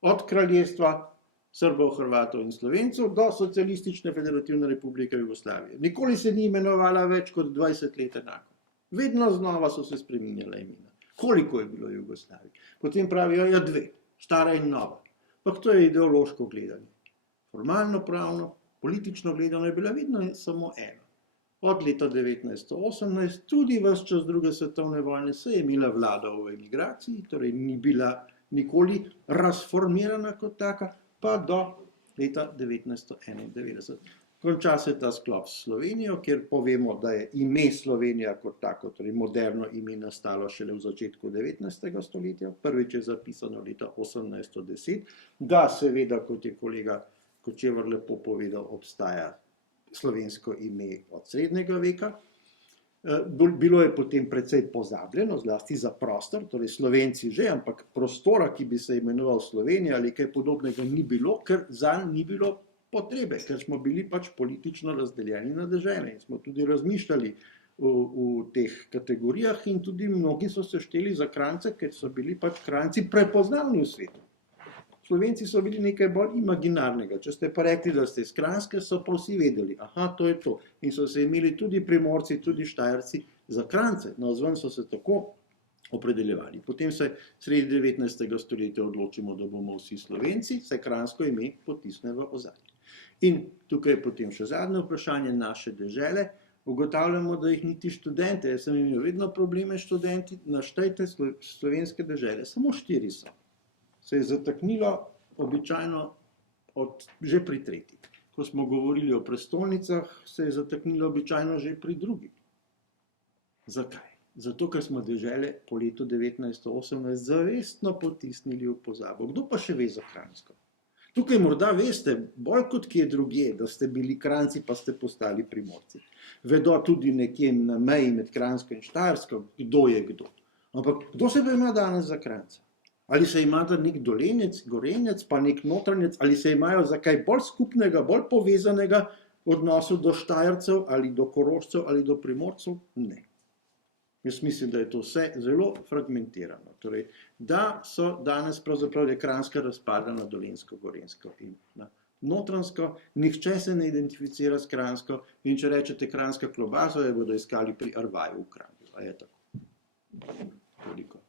Od kraljestva Srbov, Hrvatov in Slovencev do Socialistične federativne republike Jugoslavije. Nikoli se ni imenovala več kot 20 let enako. Vedno znova so se spreminjala imena. Koliko je bilo Jugoslavij? Potem pravijo, ja, 2, stara in nova. Ampak to je ideološko gledanje. Formalno pravno, politično gledano je bila vedno samo ena. Od leta 1918, tudi ves čas druge svetovne vojne, se je imela vlada v emigraciji, torej ni bila nikoli razformirana kot taka, pa do leta 1991. Konča se ta sklop s Slovenijo, kjer povemo, da je ime Slovenija kot tako, torej moderno ime, nastalo šele v začetku 19. stoletja, prvič je zapisano leta 1810, da seveda, kot je kolega Kočevar lepo povedal, obstaja slovensko ime od srednjega veka. Bilo je potem precej pozabljeno, zlasti za prostor, torej Slovenci že, ampak prostora, ki bi se imenoval Slovenija ali kaj podobnega, ni bilo, ker zanj ni bilo potrebe, ker smo bili pač politično razdeljeni na dežele in smo tudi razmišljali v teh kategorijah in tudi mnogi so se šteli za Kranjce, ker so bili pač Kranjci prepoznavni v svetu. Slovenci so bili nekaj bolj imaginarnega. Če ste pa rekli, da ste iz Kranjske, so pa vsi vedeli, aha, to je to. In so se imeli tudi Primorci, tudi Štajerci za Kranjce. Navzven so se tako opredeljevali. Potem se sredi 19. stoletja odločimo, da bomo vsi Slovenci, se kranjsko ime potisne v ozadje. In tukaj je potem še zadnje vprašanje naše dežele. Ugotavljamo, da jih niti študente, jaz sem imel vedno probleme s študenti, naštejte slovenske dežele, samo 4 so. Se je zataknilo običajno že pri 3. Ko smo govorili o prestolnicah, se je zataknilo običajno že pri 2. Zakaj? Zato, ker smo dežele po letu 1918 zavestno potisnili v pozabo. Kdo pa še ve za Kranjsko? Tukaj morda veste, bolj kot kje drugje, da ste bili Kranjci, pa ste postali Primorci. Vedo tudi nekje na meji med Kranjsko in Štajersko, kdo je kdo. Ampak kdo se pa ima danes za Kranjca? Ali se ima da nek Dolenjec, Gorenjec, pa nek Notranjec, ali se imajo za kaj bolj skupnega, bolj povezanega v odnosu do Štajercev, ali do Korošcev, ali do Primorcev? Ne. Jaz mislim, da je to vse zelo fragmentirano. Torej, da so danes pravzaprav je Kranjska razpada na Dolenjsko, Gorenjsko in na Notranjsko, nihče se ne identificira s Kranjsko in če rečete Kranjska klobasa, jo bodo iskali pri Arvaju v Kranju. A je tako? Toliko.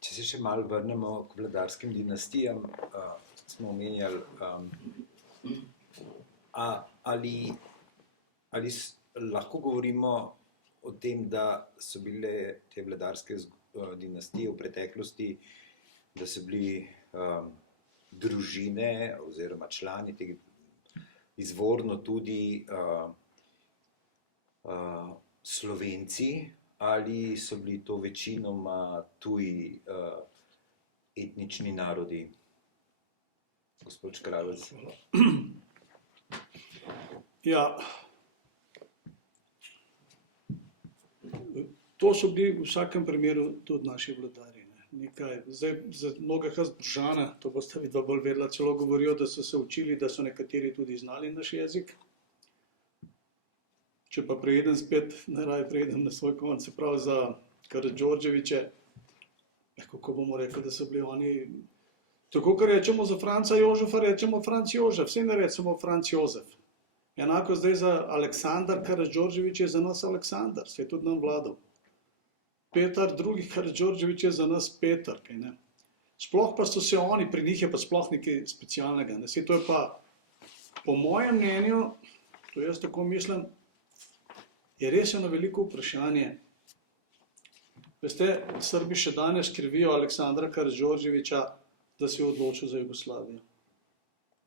Če se še malo vrnemo k vladarskim dinastijam, smo omenjali, ali lahko govorimo o tem, da so bile te vladarske dinastije v preteklosti, da so bili družine oziroma člani tega izvorno tudi Slovenci, ali so bili to večinoma tuji etnični narodi? Gospod Škrabec. Ja, to so bili v vsakem primeru tudi naši vladarji. Zdaj, za mnogega Zbržana, to boste vidva bolj vedela, celo govorijo, da so se učili, da so nekateri tudi znali naš jezik. Če pa prejedem spet, najraje prejedem na svoj konc, se pravi za Karadžordževiće, kako bomo rekli, da so bili oni, tako kot rečemo za Franca Jožefa, rečemo Franc Jožef, vse ne rečemo Franc Jozef. Enako zdaj za Aleksandar Karadžordžević je za nas Aleksandar, se je tudi nam vladal. Petar II. Karadžordžević je za nas Petar, kaj ne. Sploh pa so se oni, pri njih je pa sploh nekaj specialnega. Ne. To je pa, po mojem mnenju, to jaz tako mislim, je res eno veliko vprašanje. Veste, Srbi še danes krivijo Aleksandra Karadžordževića, da se je odločil za Jugoslavijo.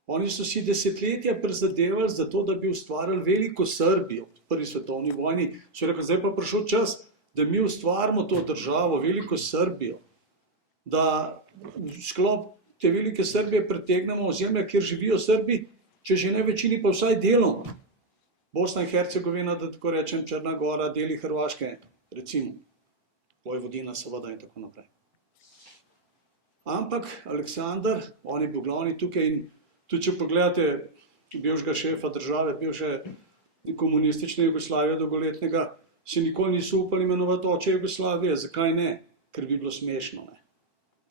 Oni so si desetletja prizadevali za to, da bi ustvarili veliko Srbijo v prvi svetovni vojni. So rekli, zdaj pa prišel čas, da mi ustvarimo to državo, veliko Srbijo, da v sklop te velike Srbije pretegnemo ozemlja, kjer živijo Srbi, če že ne večini, pa vsaj delom. Bosna in Hercegovina, da tako rečem, Črna Gora, deli Hrvaške, recimo, Vojvodina seveda in tako naprej. Ampak Aleksandar, on je bil glavni tukaj in tudi če pogledate bivšega šefa države, bivše komunistične Jugoslavije dolgoletnega, se nikoli niso upali imenovati oče Jugoslavije. Zakaj ne? Ker bi bilo smešno. Ne?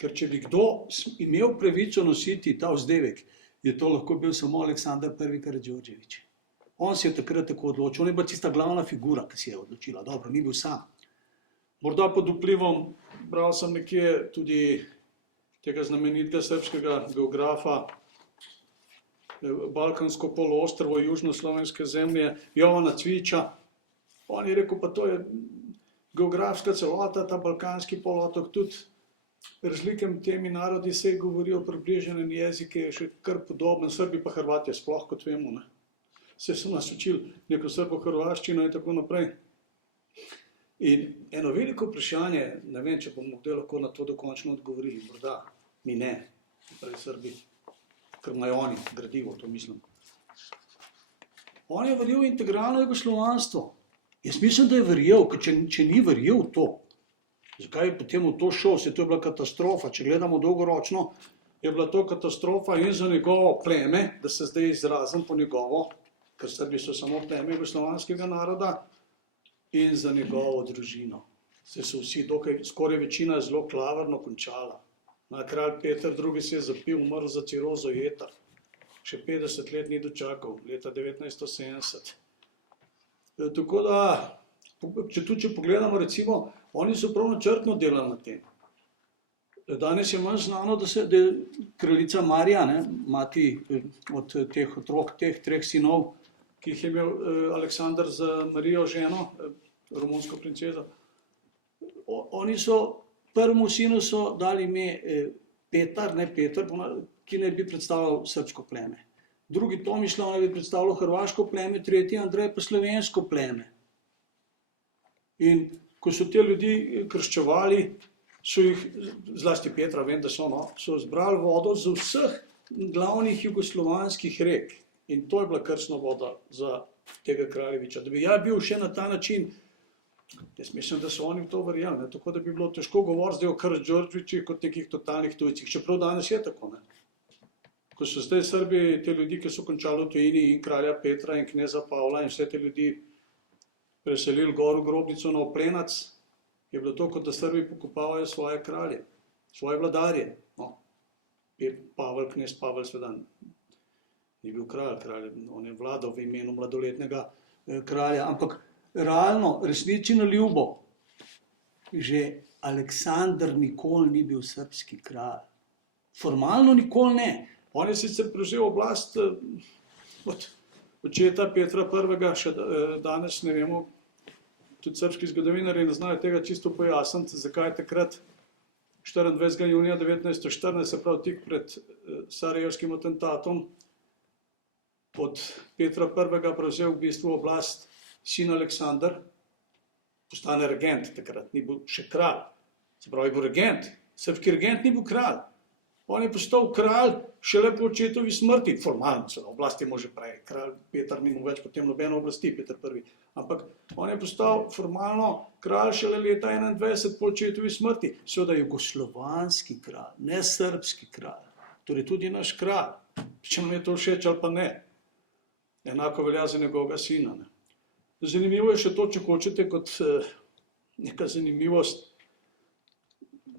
Ker če bi kdo imel pravico nositi ta vzdevek, je to lahko bil samo Aleksandar I. Karadžordžević. On se je takrat tako odločil. On je bila tista glavna figura, ki se je odločila. Dobro, ni bil sam. Morda pod vplivom, bral sem nekje tudi tega znamenitega srbskega geografa, Balkansko poloostrovo, južnoslovenske zemlje, Jovana Cvića. On je rekel, pa to je geografska celota, ta balkanski polotok, tudi razlike med temi narodi se govorijo približene jezike, še kar podoben, Srbi pa Hrvatje sploh, kot vemo. Ne? Se so nas učili neko srbo-hrvaščino in tako naprej. In eno veliko vprašanje, ne vem, če bomo kdaj lahko na to dokončno odgovorili, morda mi ne, pravi Srbi, ker imajo oni gradivo, to mislim. On je verjel v integralno jugoslovanstvo. Jaz mislim, da je verjel, ker če ni verjel v to, zakaj je potem v to šel, se to je bila katastrofa. Če gledamo dolgoročno, je bila to katastrofa in za njegovo pleme, da se zdaj izrazim po njegovo, ker Srbi so samo pleme jugoslovanskega naroda, in za njegovo družino. Se so vsi, dokaj, skoraj večina zelo klavrno končala. Kralj Peter II. Se je zapil, umrl za cirozo jeter. Še 50 let ni dočakal, leta 1970. Tako da, če pogledamo, recimo, oni so prav načrtno delali na tem. Danes je manj znano, da je kraljica Marija, ne, mati od teh otrok, teh 3 sinov, ki jih je imel Aleksandar z Marijo ženo, romunsko princezo. Oni so, prvemu sinu so dali ime Petar, ki naj bi predstavljal srbsko pleme. Drugi Tomislav naj bi predstavljal hrvaško pleme, tretji Andrej pa slovensko pleme. In ko so te ljudi krščevali, so jih, zlasti Petra, vem, da so zbrali vodo z vseh glavnih jugoslovanskih rek. In to je bila krstna voda za tega kraljeviča. Da bi ja bil še na ta način, jaz mislim, da so oni v to verjeli, tako da bi bilo težko govoriti zdaj o Karadžordževićih kot nekih totalnih tujcih, čeprav danes je tako. Ne? Ko so zdaj Srbi, te ljudi, ki so končali v tujini, in kralja Petra in kneza Pavla in vse te ljudi preselili gor v grobnico na Oplenac, je bilo to, kot da Srbi pokopavajo svoje kralje, svoje vladarje. No, Pavel, knez Pavel, seveda ni bil kralj, on je vladal v imenu mladoletnega kralja, ampak realno, resnici na ljubo, že Aleksandar nikoli ni bil srbski kralj. Formalno nikoli ne. On je sicer prevzel oblast od očeta Petra I. še danes ne vemo, tudi srpski zgodovinarji ne znajo tega čisto pojasniti, zakaj takrat 24. junija 1914, se pravi tik pred sarajevskim atentatom, od Petra I. prevzel v bistvu oblast sin Aleksandar, postane regent takrat, ni bil še kralj, se pravi, je bil regent, srpski regent ni bil kralj. On je postal kralj šele po očetovi smrti, formalno, se oblast je že prej, kralj Peter ni imel več potem nobene oblasti, Peter I. Ampak on je postal formalno kralj šele leta 21 po očetovi smrti, seveda jugoslovanski kralj, ne srpski kralj, torej tudi naš kralj, če nam je to všeč ali pa ne. Enako velja za njegovega sina. Ne. Zanimivo je še to, če hočete, kot neka zanimivost,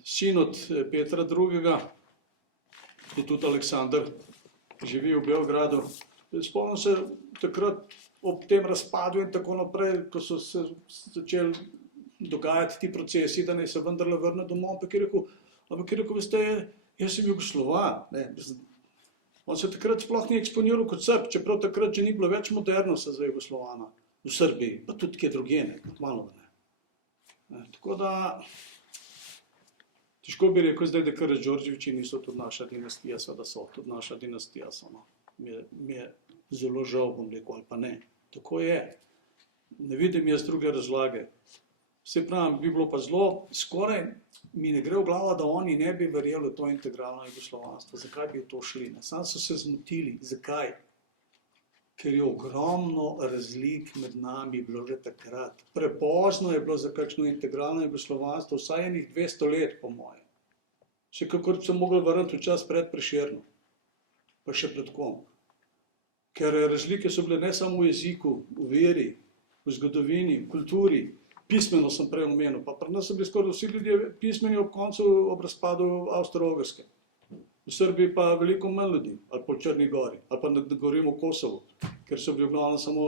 sin od Petra II. Je tudi Aleksandar, živi v Beogradu. Spomnim se takrat ob tem razpadu in tako naprej, ko so se začeli dogajati ti procesi, da naj se vendarle vrne domov, ampak je rekel, veste, jaz sem Jugoslovan. On se takrat sploh ni eksponiral kot Srb, čeprav takrat že ni bilo več modernosti za Jugoslovana v Srbiji, pa tudi kje drugje, malo ne. Tako da, težko bi rekel zdaj, da Karađorđevići niso tudi naša dinastija, seveda so, tudi naša dinastija so. No. Mi je zelo žal, bom rekel, ali pa ne. Tako je. Ne vidim jaz druge razlage. Vse pravim, bi bilo pa zelo, skoraj mi ne gre v glavo, da oni ne bi verjeli v to integralno jugoslovanstvo. Zakaj bi to šli? Sam so se zmotili. Zakaj? Ker je ogromno razlik med nami bilo že takrat. Prepozno je bilo za kakšno integralno jugoslovanstvo, vsaj enih 200 let, po moje. Še kakor bi se mogli vrniti v čas pred Prešernom, pa še pred kom. Ker razlike so bile ne samo v jeziku, v veri, v zgodovini, v kulturi, pismeno sem prej omenil, pa pri nas so bili skoraj vsi ljudje pismeni ob koncu, ob razpadu Avstro-Ogrske. V Srbiji pa veliko manj ljudi, ali po Črni gori, ali pa da govorimo o Kosovu, ker so bili glavno samo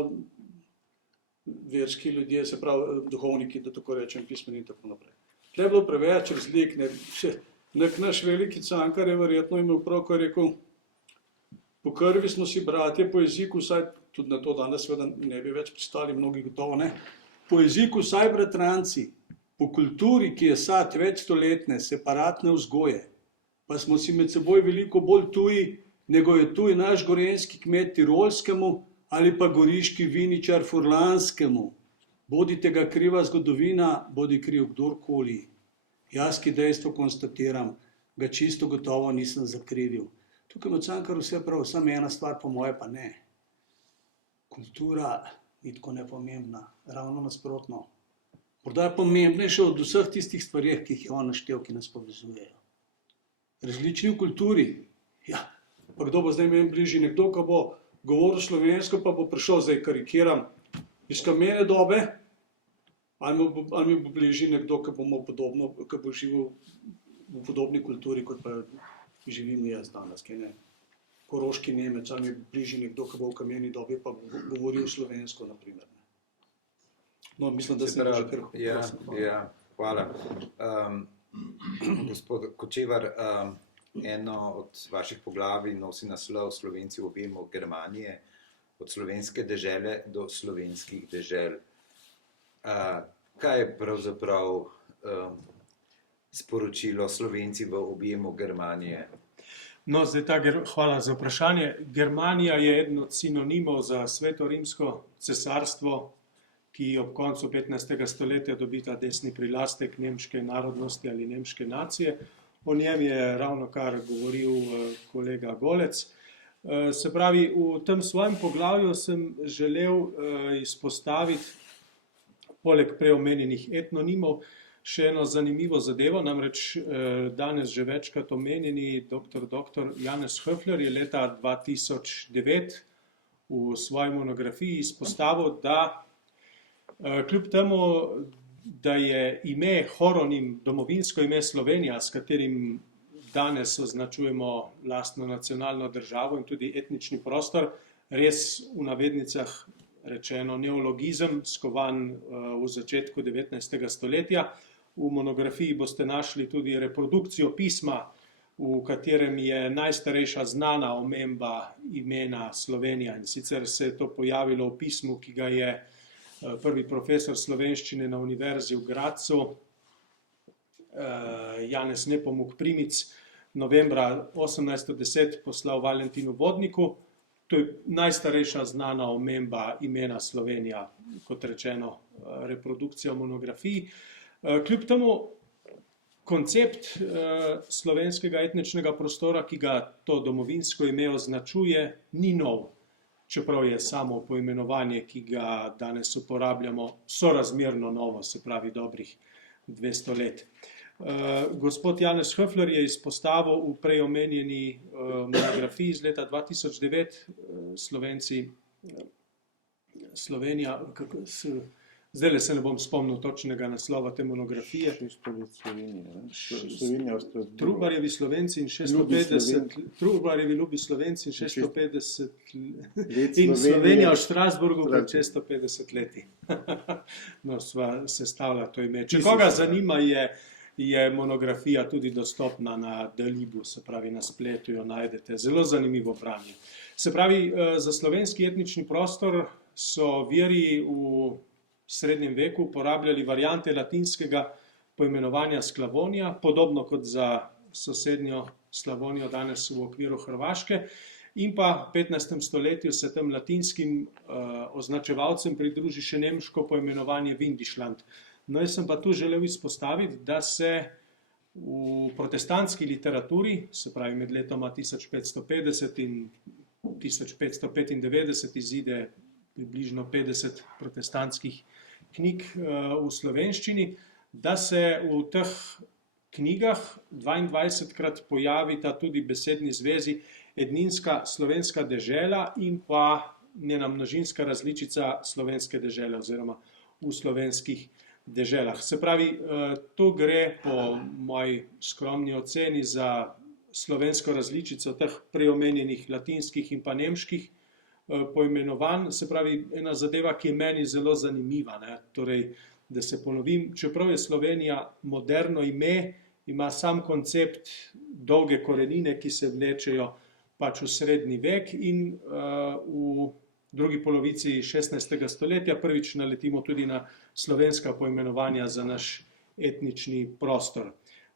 verski ljudje, se pravi duhovniki, da tako rečem, pismeni in tako naprej. Tle je bilo preveč razlik, nek naš veliki Cankar je verjetno imel prav, ko je rekel, po krvi smo si bratje, po jeziku, saj tudi na to danes seveda ne bi več pristali, mnogi gotovo ne, po jeziku saj bratranci, po kulturi, ki je sad večstoletne, separatne vzgoje, pa smo si med seboj veliko bolj tuji, nego je tuj naš gorenjski kmet tirolskemu ali pa goriški viničar furlanskemu. Bodite ga kriva zgodovina, bodi kriv kdorkoli. Jaz, ki dejstvo konstatiram, ga čisto gotovo nisem zakrivil. Tukaj ima Cankar vse prav, samo ena stvar, po moje pa ne. Kultura ni tako nepomembna, ravno nasprotno. Morda je pomembnejša od vseh tistih stvarih, ki jih je on naštel, ki nas povezujejo. Različni v kulturi. Ja, pa kdo bo zdaj meni bližji? Nekdo, ki bo govoril slovensko, pa bo prišel, zdaj karikiram, iz kamene dobe, ali mi bo bližji nekdo, ki bo živel v podobni kulturi, kot pa živim jaz danes, kaj ne. Koroški Nemec, ali mi bo bližji nekdo, ki bo v kameni dobi, pa bo govoril slovensko, naprimer. No, mislim, da se že kar... Ja, hvala. Gospod Kočevar, eno od vaših poglavij nosi naslov Slovenci v objemu Germanije, od slovenske dežele do slovenskih dežel. Kaj je pravzaprav sporočilo Slovenci v objemu Germanije? No, hvala za vprašanje. Germanija je eden od sinonimov za Sveto rimsko cesarstvo, ki ob koncu 15. stoletja dobita desni prilastek nemške narodnosti ali nemške nacije. O njem je ravnokar govoril kolega Golec. Se pravi, v tem svojem poglavju sem želel izpostaviti, poleg preomenjenih etnonimov, še eno zanimivo zadevo, namreč danes že večkrat omenjeni dr. Janez Höfler je leta 2009 v svoji monografiji izpostavil, da kljub temu, da je ime horonim, domovinsko ime Slovenija, s katerim danes označujemo lastno nacionalno državo in tudi etnični prostor, res v navednicah rečeno neologizem, skovan v začetku 19. stoletja. V monografiji boste našli tudi reprodukcijo pisma v katerem je najstarejša znana omemba imena Slovenija. In sicer se je to pojavilo v pismu, ki ga je prvi profesor slovenščine na Univerzi v Gradcu, Janez Nepomuk Primic, novembra 1810 poslal Valentinu Vodniku. To je najstarejša znana omemba imena Slovenija, kot rečeno, reprodukcija v monografiji. Kljub temu koncept slovenskega etničnega prostora, ki ga to domovinsko ime označuje, ni nov, čeprav je samo poimenovanje, ki ga danes uporabljamo, sorazmerno novo, se pravi dobrih 200 let. Gospod Janez Höfler je izpostavil v prej omenjeni monografiji iz leta 2009 Slovenija, zdaj se ne bom spomnil točnega naslova te monografije. 600 let Slovenije. Slovenija v Strasbourgu. Trubarjevi Slovenci in 650 Trubarjevi ljubi Slovenci in 650 in Slovenija v Strasbourgu pred 650 leti. No, sva sestavila to ime. Če koga zanima, je monografija tudi dostopna na Dalibu, se pravi na spletu jo najdete. Zelo zanimivo branje. Se pravi, za slovenski etnični prostor so viri v srednjem veku uporabljali variante latinskega poimenovanja Sklavonija, podobno kot za sosednjo Slavonijo danes v okviru Hrvaške, in pa v 15. stoletju se tem latinskim označevalcem pridruži še nemško poimenovanje Windischland. No, jaz sem pa tu želel izpostaviti, da se v protestantski literaturi, se pravi med letoma 1550 in 1595 izide približno 50 protestantskih knjig v slovenščini, da se v teh knjigah 22krat pojavita tudi besedni zvezi edninska slovenska dežela in pa njena množinska različica slovenske dežele oziroma v slovenskih deželah. Se pravi, to gre po moji skromni oceni za slovensko različico teh preomenjenih latinskih in pa nemških poimenovanj. Se pravi, ena zadeva, ki je meni zelo zanimiva, ne? Torej, da se ponovim, čeprav je Slovenija moderno ime, ima sam koncept dolge korenine, ki se vlečejo pač v srednji vek in v drugi polovici 16. stoletja prvič naletimo tudi na slovenska poimenovanja za naš etnični prostor.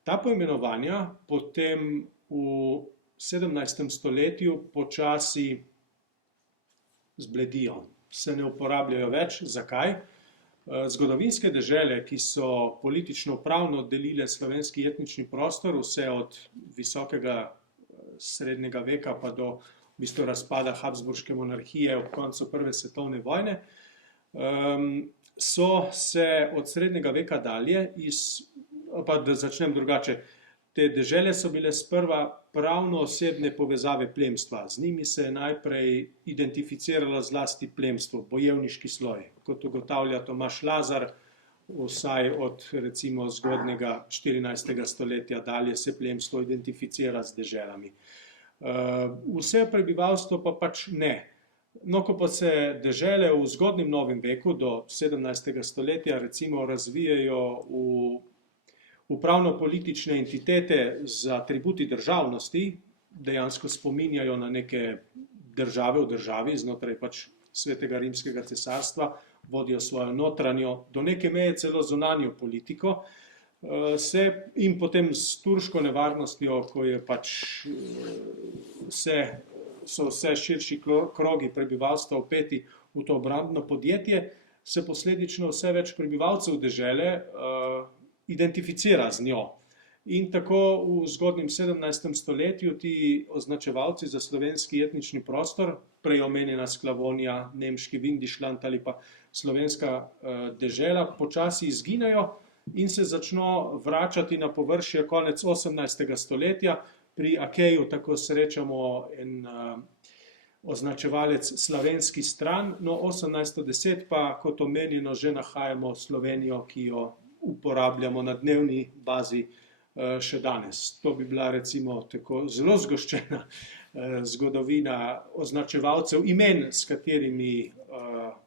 Ta poimenovanja potem v 17. stoletju počasi zbledijo, se ne uporabljajo več. Zakaj? Zgodovinske dežele, ki so politično-pravno delile slovenski etnični prostor, vse od visokega srednjega veka pa do v bistvu razpada Habsburške monarhije ob koncu Prve svetovne vojne, so se od srednjega veka dalje, pa da začnem drugače, te dežele so bile sprva pravno osebne povezave plemstva. Z njimi se je najprej identificiralo zlasti plemstvo, bojevniški sloj. Kot ugotavlja Tomaž Lazar, vsaj od recimo zgodnjega 14. stoletja dalje se plemstvo identificira z deželami. Vse prebivalstvo pa pač ne. No, ko pa se dežele v zgodnjem novem veku do 17. stoletja recimo razvijajo v pravno-politične entitete z atributi državnosti, dejansko spominjajo na neke države v državi, znotraj pač Svetega rimskega cesarstva, vodijo svojo notranjo, do neke meje celo zunanjo politiko, in potem s turško nevarnostjo, ko je pač so vse širši krogi prebivalstva vpeti v to obrambno podjetje, se posledično vse več prebivalcev dežele identificira z njo. In tako v zgodnjem 17. stoletju ti označevalci za slovenski etnični prostor, prej omenjena Sklavonija, nemški Windischland ali pa slovenska dežela, počasi izginejo in se začno vračati na površje konec 18. stoletja. Pri Akeju tako srečamo en označevalec slovenski stran, no 1810 pa, kot omenjeno, že nahajamo Slovenijo, ki jo uporabljamo na dnevni bazi še danes. To bi bila recimo tako zelo zgoščena zgodovina označevalcev imen, s katerimi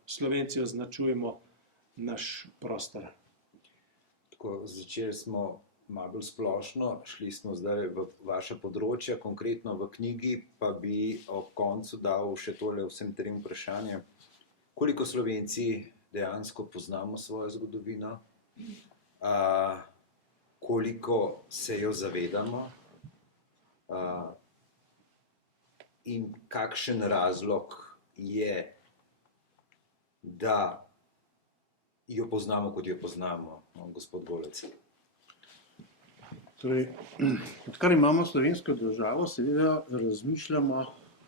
Slovenci označujemo naš prostor. Tako, začeli smo malo bolj splošno, šli smo zdaj v vaše področje, konkretno v knjigi, pa bi ob koncu dal še tole vsem trem vprašanjem. Koliko Slovenci dejansko poznamo svojo zgodovino? Koliko se jo zavedamo? In kakšen razlog je, da jo poznamo, kot jo poznamo, gospod Golec? Torej, odkar imamo slovensko državo, seveda razmišljamo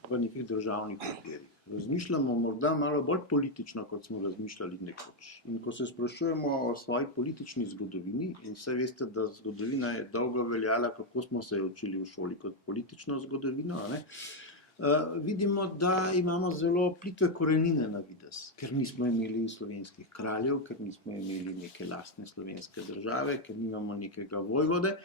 v nekih državnih okvirih. Razmišljamo morda malo bolj politično, kot smo razmišljali nekoč. In ko se sprašujemo o svoji politični zgodovini, in vse veste, da zgodovina je dolgo veljala, kako smo se učili v šoli kot politično zgodovino, vidimo, da imamo zelo plitve korenine na videz, ker nismo imeli slovenskih kraljev, ker nismo imeli neke lastne slovenske države, ker nimamo nekega vojvode.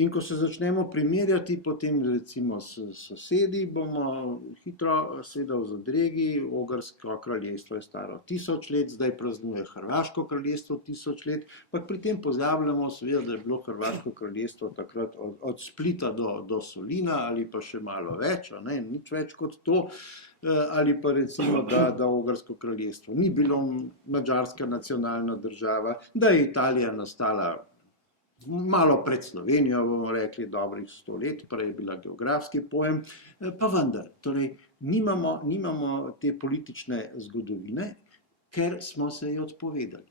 In ko se začnemo primerjati potem recimo s sosedi, bomo hitro seveda v zadregi. Ogrsko kraljestvo je staro 1000 let, zdaj praznuje Hrvaško kraljestvo 1000 let, pa pri tem pozabljamo seveda, da je bilo Hrvaško kraljestvo takrat od Splita do Solina ali pa še malo več, nič več kot to. Ali pa recimo, da Ogrsko kraljestvo ni bilo madžarska nacionalna država, da je Italija nastala malo pred Slovenijo, bomo rekli, dobrih 100 let, prej je bila geografski pojem, pa vendar, torej nimamo te politične zgodovine, ker smo se ji odpovedali.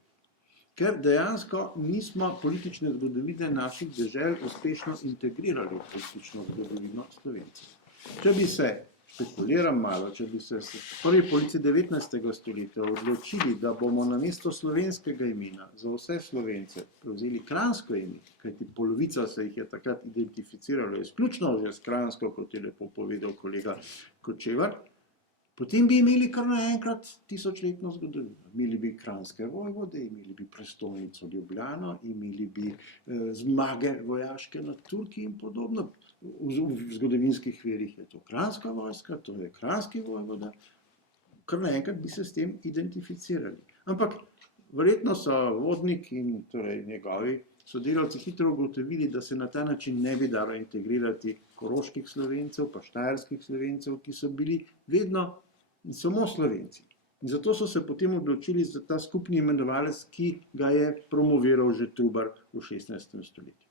Ker dejansko nismo politične zgodovine naših dežel uspešno integrirali v politično zgodovino Slovencev. Če bi se, špekuliram malo, če bi se v prvi polovici 19. stoletja odločili, da bomo namesto slovenskega imena za vse Slovence prevzeli kranjsko ime, kajti polovica se jih je takrat identificiralo izključno že s Kranjsko, kot je lepo povedal kolega Kočevar, potem bi imeli kar naenkrat 1000-letno zgodovino. Imeli bi kranjske vojvode, imeli bi prestolnico Ljubljano, imeli bi zmage vojaške nad Turki in podobno. V zgodovinskih virih je to kranjska vojska, to je kranjski vojvoda, kar naenkrat bi se s tem identificirali. Ampak verjetno so Vodnik in torej njegovi sodelavci hitro ugotovili, da se na ta način ne bi dalo integrirati koroških Slovencev, pa štajerskih Slovencev, ki so bili vedno samo Slovenci. In zato so se potem odločili za ta skupni imenovalec, ki ga je promoviral že Trubar v 16. stoletju.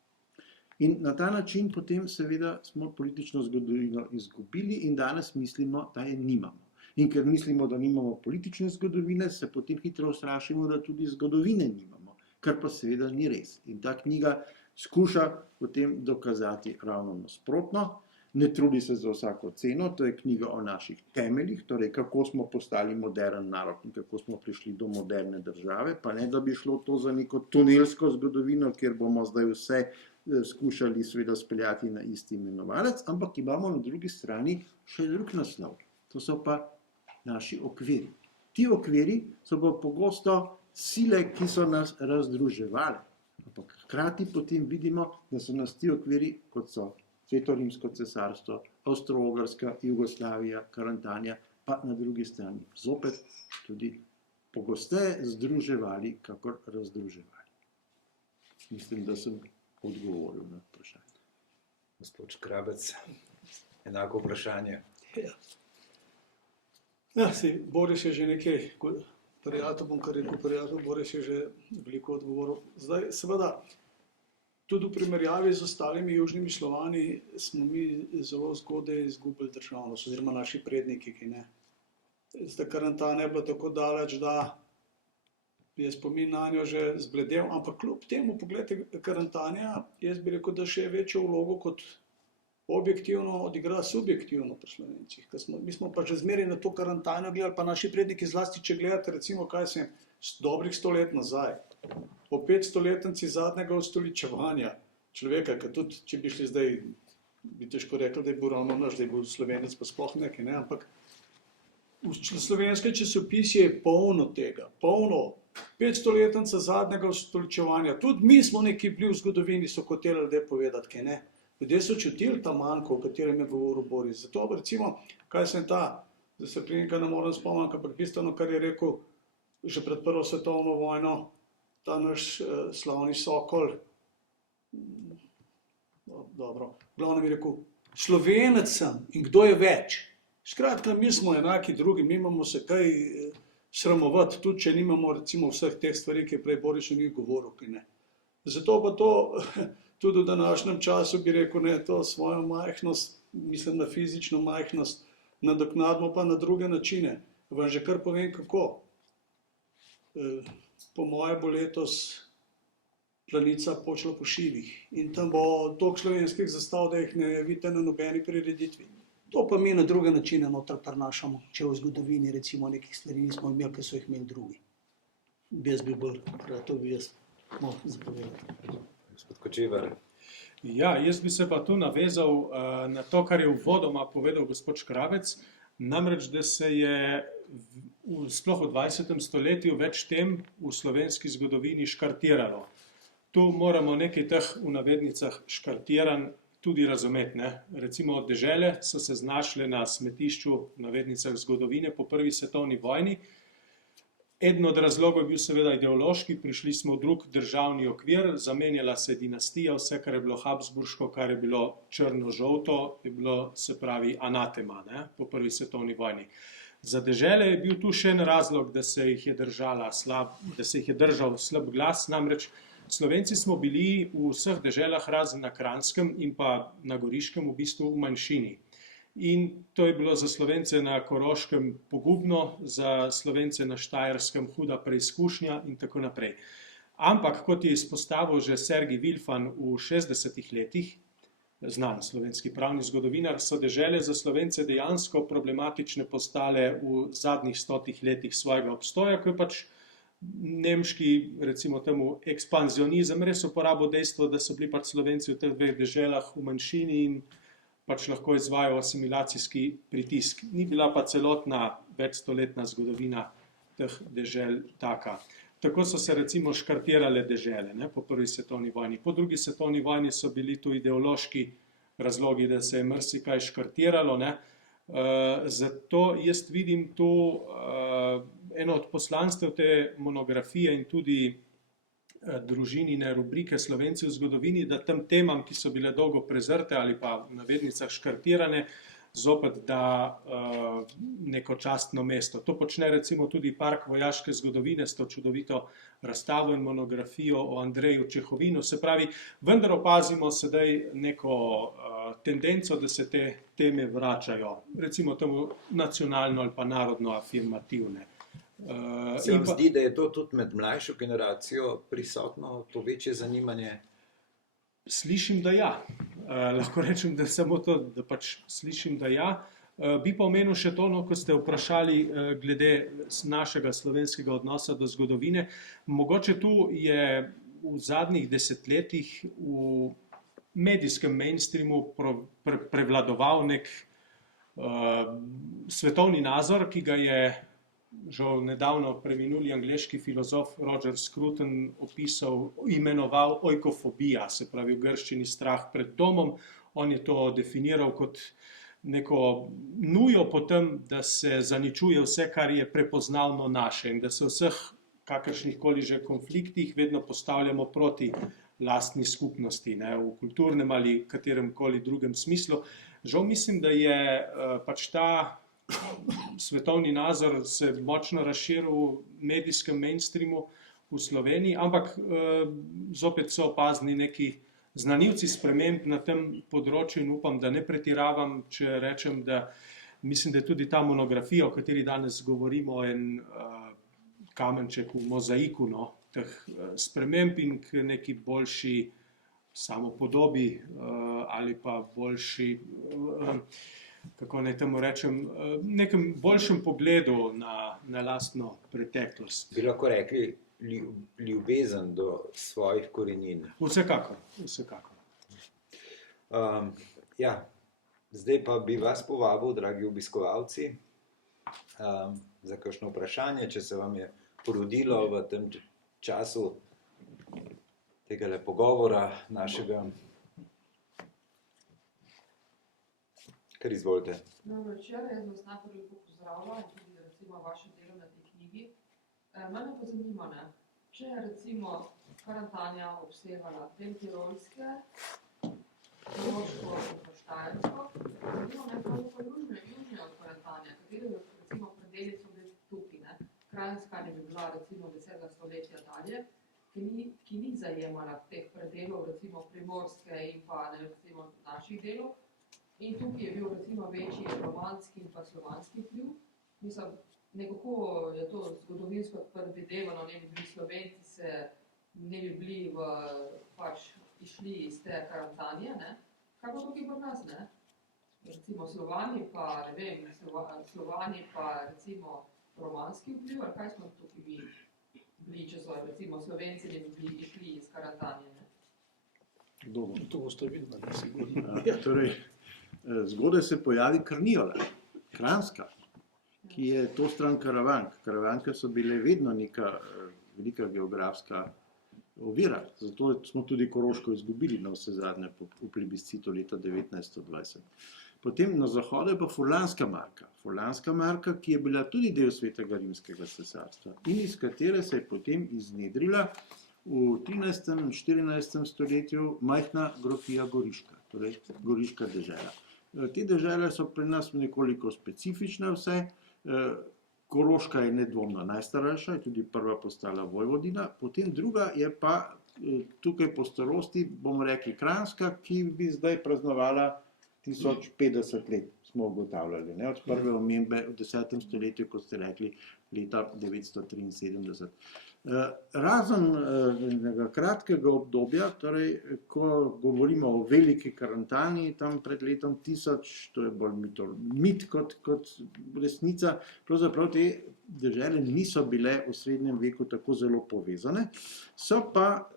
In na ta način potem seveda smo politično zgodovino izgubili in danes mislimo, da je nimamo. In ker mislimo, da nimamo politične zgodovine, se potem hitro ustrašimo, da tudi zgodovine nimamo, kar pa seveda ni res. In ta knjiga skuša potem dokazati ravno nasprotno, ne trudi se za vsako ceno, to je knjiga o naših temeljih, torej kako smo postali moderen narod in kako smo prišli do moderne države, pa ne da bi šlo to za neko tunelsko zgodovino, kjer bomo zdaj vse skušali seveda speljati na isti imenovalec, ampak imamo na drugi strani še drug naslov. To so pa naši okviri. Ti okviri so pa pogosto sile, ki so nas razdruževali. Ampak hkrati potem vidimo, da so nas ti okviri, kot so Sveto-rimsko cesarstvo, Avstro-Ogrska, Jugoslavija, Karantanija, pa na drugi strani zopet tudi pogosteje združevali, kakor razdruževali. Mislim, da sem odgovoril na vprašanje. Gospod Škrabec, enako vprašanje. Boris je že nekaj, prijatelj bom kar rekel, Boris je že veliko odgovoril. Zdaj, seveda, tudi v primerjavi z ostalimi južnimi Slovani smo mi zelo zgodaj izgubili državnost, oziroma naši predniki, ki ne. Zdaj, Karantana je bila tako daleč, da je spomin na njo že zbledel, ampak kljub temu, pogledajte, Karantanja, jaz bi rekel, da še večjo vlogo kot objektivno odigra subjektivno pri Slovencih. Mi smo pa že zmeraj na to Karantanjo gledali, pa naši predniki zlasti, če gledate recimo, dobrih 100 let nazaj, po 500-letnici zadnjega ustoličevanja človeka, ki tudi, če bi šli zdaj, bi težko rekli, da je bil ravno naš, da je bil Slovenec, pa sploh nekaj, ne, ampak slovenske časopisje je polno tega, polno 500-letnica zadnjega ustoličevanja. Tudi mi smo neki bili v zgodovini, so hoteli ljudje povedati, kaj ne. Ljudje so čutili ta manjko, o katerem je govoril Boris. Zato recimo, kaj sem da se pri nekaj ne morem spomniti, ampak bistveno, kar je rekel že pred Prvo svetovno vojno, ta naš slavni Sokol, Dobro, glavno bi rekel, Slovenec sem in kdo je več. Skratka, mi smo enaki drugim, mi imamo se kaj sramovati, tudi če nimamo recimo vseh teh stvari, ki je prej Boris o njih govoril. Ki ne. Zato pa to tudi v današnjem času bi rekel, ne, to svojo majhnost, mislim na fizično majhnost, nadoknadimo pa na druge načine. Vam že kar povem kako. Po moje bo letos Planica počela po šivih in tam bo toliko slovenskih zastav, da jih ne vidite na nobeni prireditvi. To pa mi na druge načine noter prinašamo, če v zgodovini recimo nekih stvari nismo imeli, ki so jih imeli drugi. Jaz bi bolj, to bi jaz zapovedal. Gospod Kočevar. Ja, jaz bi se pa tu navezal na to, kar je uvodoma povedal gospod Škrabec, namreč, da se je sploh v 20. stoletju več tem v slovenski zgodovini škartiralo. Tu moramo nekaj teh v navednicah škartiranj tudi razumeti. Ne? Recimo dežele so se znašle na smetišču v navednicah zgodovine po prvi svetovni vojni. Eden od razlogov je bil seveda ideološki, prišli smo v drug državni okvir, zamenjala se dinastija, vse, kar je bilo habsburško, kar je bilo črno-žolto, je bilo, se pravi, anatema, ne? Po prvi svetovni vojni. Za dežele je bil tu še en razlog, da se jih je držal slab glas, namreč Slovenci smo bili v vseh deželah razen na Kranjskem in pa na Goriškem v bistvu v manjšini. In to je bilo za Slovence na Koroškem pogubno, za Slovence na Štajerskem huda preizkušnja in tako naprej. Ampak, kot je izpostavil že Sergij Vilfan v 60. letih, znan slovenski pravni zgodovinar, so dežele za Slovence dejansko problematične postale v zadnjih 100 letih svojega obstoja, ko je pač nemški, recimo temu, ekspanzionizem res uporabil dejstvo, da so bili pač Slovenci v teh dveh deželah v manjšini in pač lahko izvajajo asimilacijski pritisk. Ni bila pa celotna večstoletna zgodovina teh dežel taka. Tako so se recimo škartirale dežele, ne, po prvi svetovni vojni. Po drugi svetovni vojni so bili tu ideološki razlogi, da se je marsikaj škartiralo, ne. Zato jaz vidim tu eno od poslanstev te monografije in tudi družinine rubrike Slovenci v zgodovini, da tem temam, ki so bile dolgo prezrte ali pa v navednicah škartirane, zopet da neko častno mesto. To počne recimo tudi Park vojaške zgodovine s to čudovito razstavo in monografijo o Andreju Čehovinu. Se pravi, vendar opazimo sedaj neko tendenco, da se te teme vračajo, recimo temu nacionalno ali pa narodno afirmativne. Se vam zdi, da je to tudi med mlajšo generacijo prisotno, to večje zanimanje? Slišim, da ja. Lahko rečem, da samo to, da pač slišim, da ja. Bi pa omenil še to, no, ko ste vprašali glede našega slovenskega odnosa do zgodovine. Mogoče tu je v zadnjih desetletjih v medijskem mainstreamu prevladoval nek svetovni nazor, ki ga je žal nedavno preminuli angleški filozof Roger Scruton opisal, imenoval oikofobija, se pravi v grščini strah pred domom. On je to definiral kot neko nujo po tem, da se zaničuje vse, kar je prepoznavno naše in da se v vseh kakršnihkoli že konfliktih vedno postavljamo proti lastni skupnosti, ne, v kulturnem ali kateremkoli drugem smislu. Žal mislim, da je pač ta svetovni nazor se močno razširil v medijskem mainstreamu v Sloveniji, ampak zopet so opazni neki znanilci sprememb na tem področju in upam, da ne pretiravam, če rečem, da mislim, da je tudi ta monografija, o kateri danes govorimo, en kamenček v mozaiku, no, teh sprememb in k neki boljši samopodobi ali pa boljši kako naj temu rečem, nekem boljšem pogledu na lastno preteklost. Bi lahko rekli ljubezen do svojih korenin. Vsekakor, vsekakor. Ja, zdaj pa bi vas povabil, dragi obiskovalci, za kakšno vprašanje, če se vam je porodilo v tem času tega pogovora našega. Kar izvolite. Dobro večer, jaz vas najprej lepo pozdravljam in tudi recimo vaše delo na tej knjigi. Mene pa zanima, če recimo karantanja obsegala Pentirolske, Koroško in pa Štajersko. Zanima me pa južne od karantanja, katere recimo predeli so bili tukaj, ne? Kranjska ne bi bila recimo 10. stoletja dalje, ki ni zajemala teh predelov, recimo Primorske in pa ne, recimo naših delov. In tukaj je bil recimo večji romanski in pa slovanski vpliv. Mislim, nekako je to zgodovinsko predvidevano, ne bi bili Slovenci se, ne bi bili pač išli iz te karantanje, ne? Kaj pa tukaj pri nas, ne? Recimo Slovani pa, ne vem, Slovani pa recimo romanski vpliv, ali kaj smo tukaj bili, če so recimo Slovenci ne bi bili išli iz karantanje, ne? Kdo bo? To boste videli, da sigurno. Torej, zgodaj se pojavi Krniola, Kranjska, ki je to stran Karavank. Karavanke so bile vedno neka velika geografska ovira, zato smo tudi Koroško izgubili na vse zadnje v plebiscitu leta 1920. Potem na zahodu je pa Furlanska marka. Furlanska marka, ki je bila tudi del Svetega rimskega cesarstva in iz katere se je potem iznedrila v 13. in 14. stoletju majhna grofija Goriška, torej Goriška dežela. Te dežele so pri nas nekoliko specifične vse. Koroška je nedvomno najstarejša, je tudi prva postala vojvodina, potem druga je pa tukaj po starosti, bomo rekli Kranjska, ki bi zdaj praznovala 1050 let, smo ugotavljali, ne? Od prve omembe v 10. stoletju, kot ste rekli, leta 973. Razen enega kratkega obdobja, torej, ko govorimo o veliki karantani, tam pred letom 1000, to je bolj mit kot resnica, pravzaprav te dežele niso bile v srednjem veku tako zelo povezane, so pa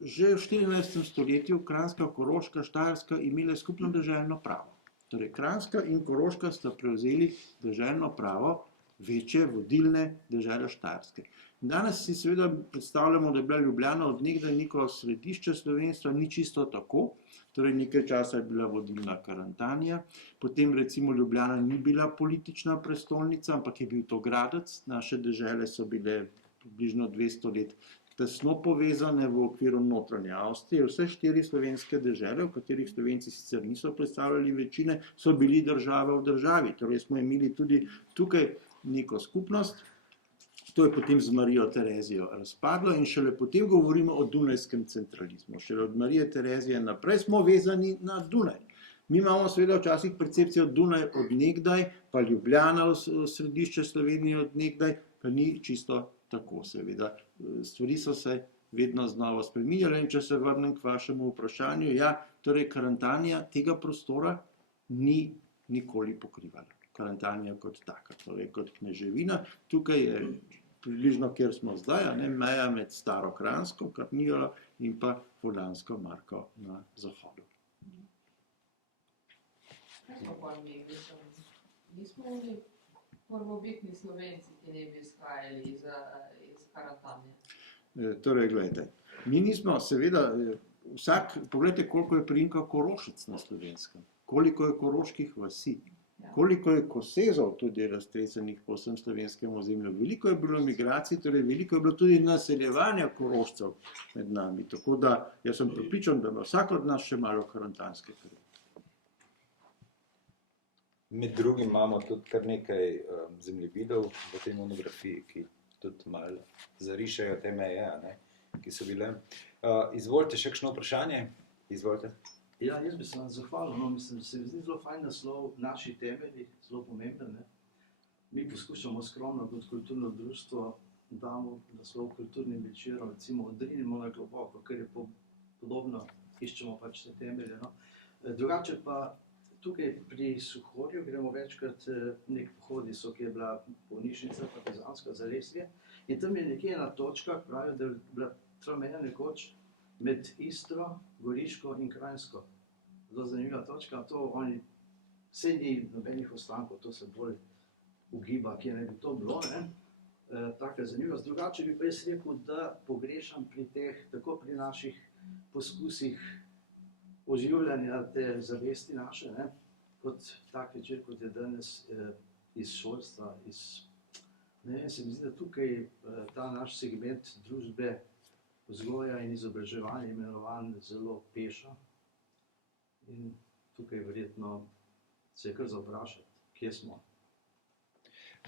že v 14. stoletju Kranjska, Koroška, Štajerska imele skupno deželno pravo. Torej, Kranjska in Koroška sta prevzeli deželno pravo večje vodilne dežele Štajerske. Danes si seveda predstavljamo, da je bila Ljubljana od nekdaj neko središče slovenstva, ni čisto tako. Torej, nekaj časa je bila vodilna Karantanija, potem recimo Ljubljana ni bila politična prestolnica, ampak je bil to Gradec. Naše dežele so bile približno 200 let tesno povezane v okviru notranje Avstrije. Vse 4 slovenske dežele, v katerih Slovenci sicer niso predstavljali večine, so bili država v državi. Torej smo imeli tudi tukaj neko skupnost. To je potem z Marijo Terezijo razpadlo in šele potem govorimo o dunajskem centralizmu. Šele od Marije Terezije naprej smo vezani na Dunaj. Mi imamo seveda včasih percepcijo Dunaj od nekdaj, pa Ljubljana v središče Slovenije od nekdaj, pa ni čisto tako seveda. Stvari so se vedno znova spreminjale in če se vrnem k vašemu vprašanju, ja, torej Karantanija tega prostora ni nikoli pokrivala. Karantanija kot taka, torej kot kneževina. Tukaj je približno, kjer smo zdaj, ne, meja med staro Kranjsko, Krnijolo in pa Furlansko marko na zahodu. Kaj smo pa mi, mislim, nismo oni prvobitni Slovenci, ki ne bi izhajali iz karantanje? Torej, gledajte, mi nismo, seveda, pogledajte, koliko je priimka Korošec na Slovenskem, koliko je koroških vasi, koliko je kosezov tudi raztresenih po vsem slovenskem ozemlju. Veliko je bilo migracij, torej veliko je bilo tudi naseljevanja Korošcev med nami. Tako da, jaz sem prepričan, da ima vsak od nas še malo karantanske krvi. Med drugim imamo tudi kar nekaj zemljevidov v tej monografiji, ki tudi malo zarišajo te meje, ne, ki so bile. Izvolite, še kakšno vprašanje? Izvolite. Ja, jaz bi se vam zahvalil, no, mislim, se mi zdi zelo fajn naslov, naši temelji, zelo pomemben, ne. Mi poskušamo skromno kot kulturno društvo, damo naslov kulturnim večerom, recimo odrinimo na globoko, ker je podobno, iščemo pač te temelje, no. Drugače pa tukaj pri Suhorju gremo večkrat nek pohodiso, ki je bila bolnišnica, partizanska Zalesje, in tam je nekje ena točka, pravijo, da je bila meja nekoč med Istro, Goriško in Kranjsko. Zelo zanimiva točka, to oni, vse ni nobenih ostankov, to se bolj ugiba, kje ne bi to bilo, ne? Taka zanimivost. Drugače bi pa jaz rekel, da pogrešam pri teh, tako pri naših poskusih oživljanja te zavesti naše, ne? Kot tak večer, kot je danes iz šolstva, ne vem, se mi zdi, da tukaj ta naš segment družbe vzgoja in izobraževanje imenovan zelo peša. In tukaj verjetno se je kar za vprašati, kje smo.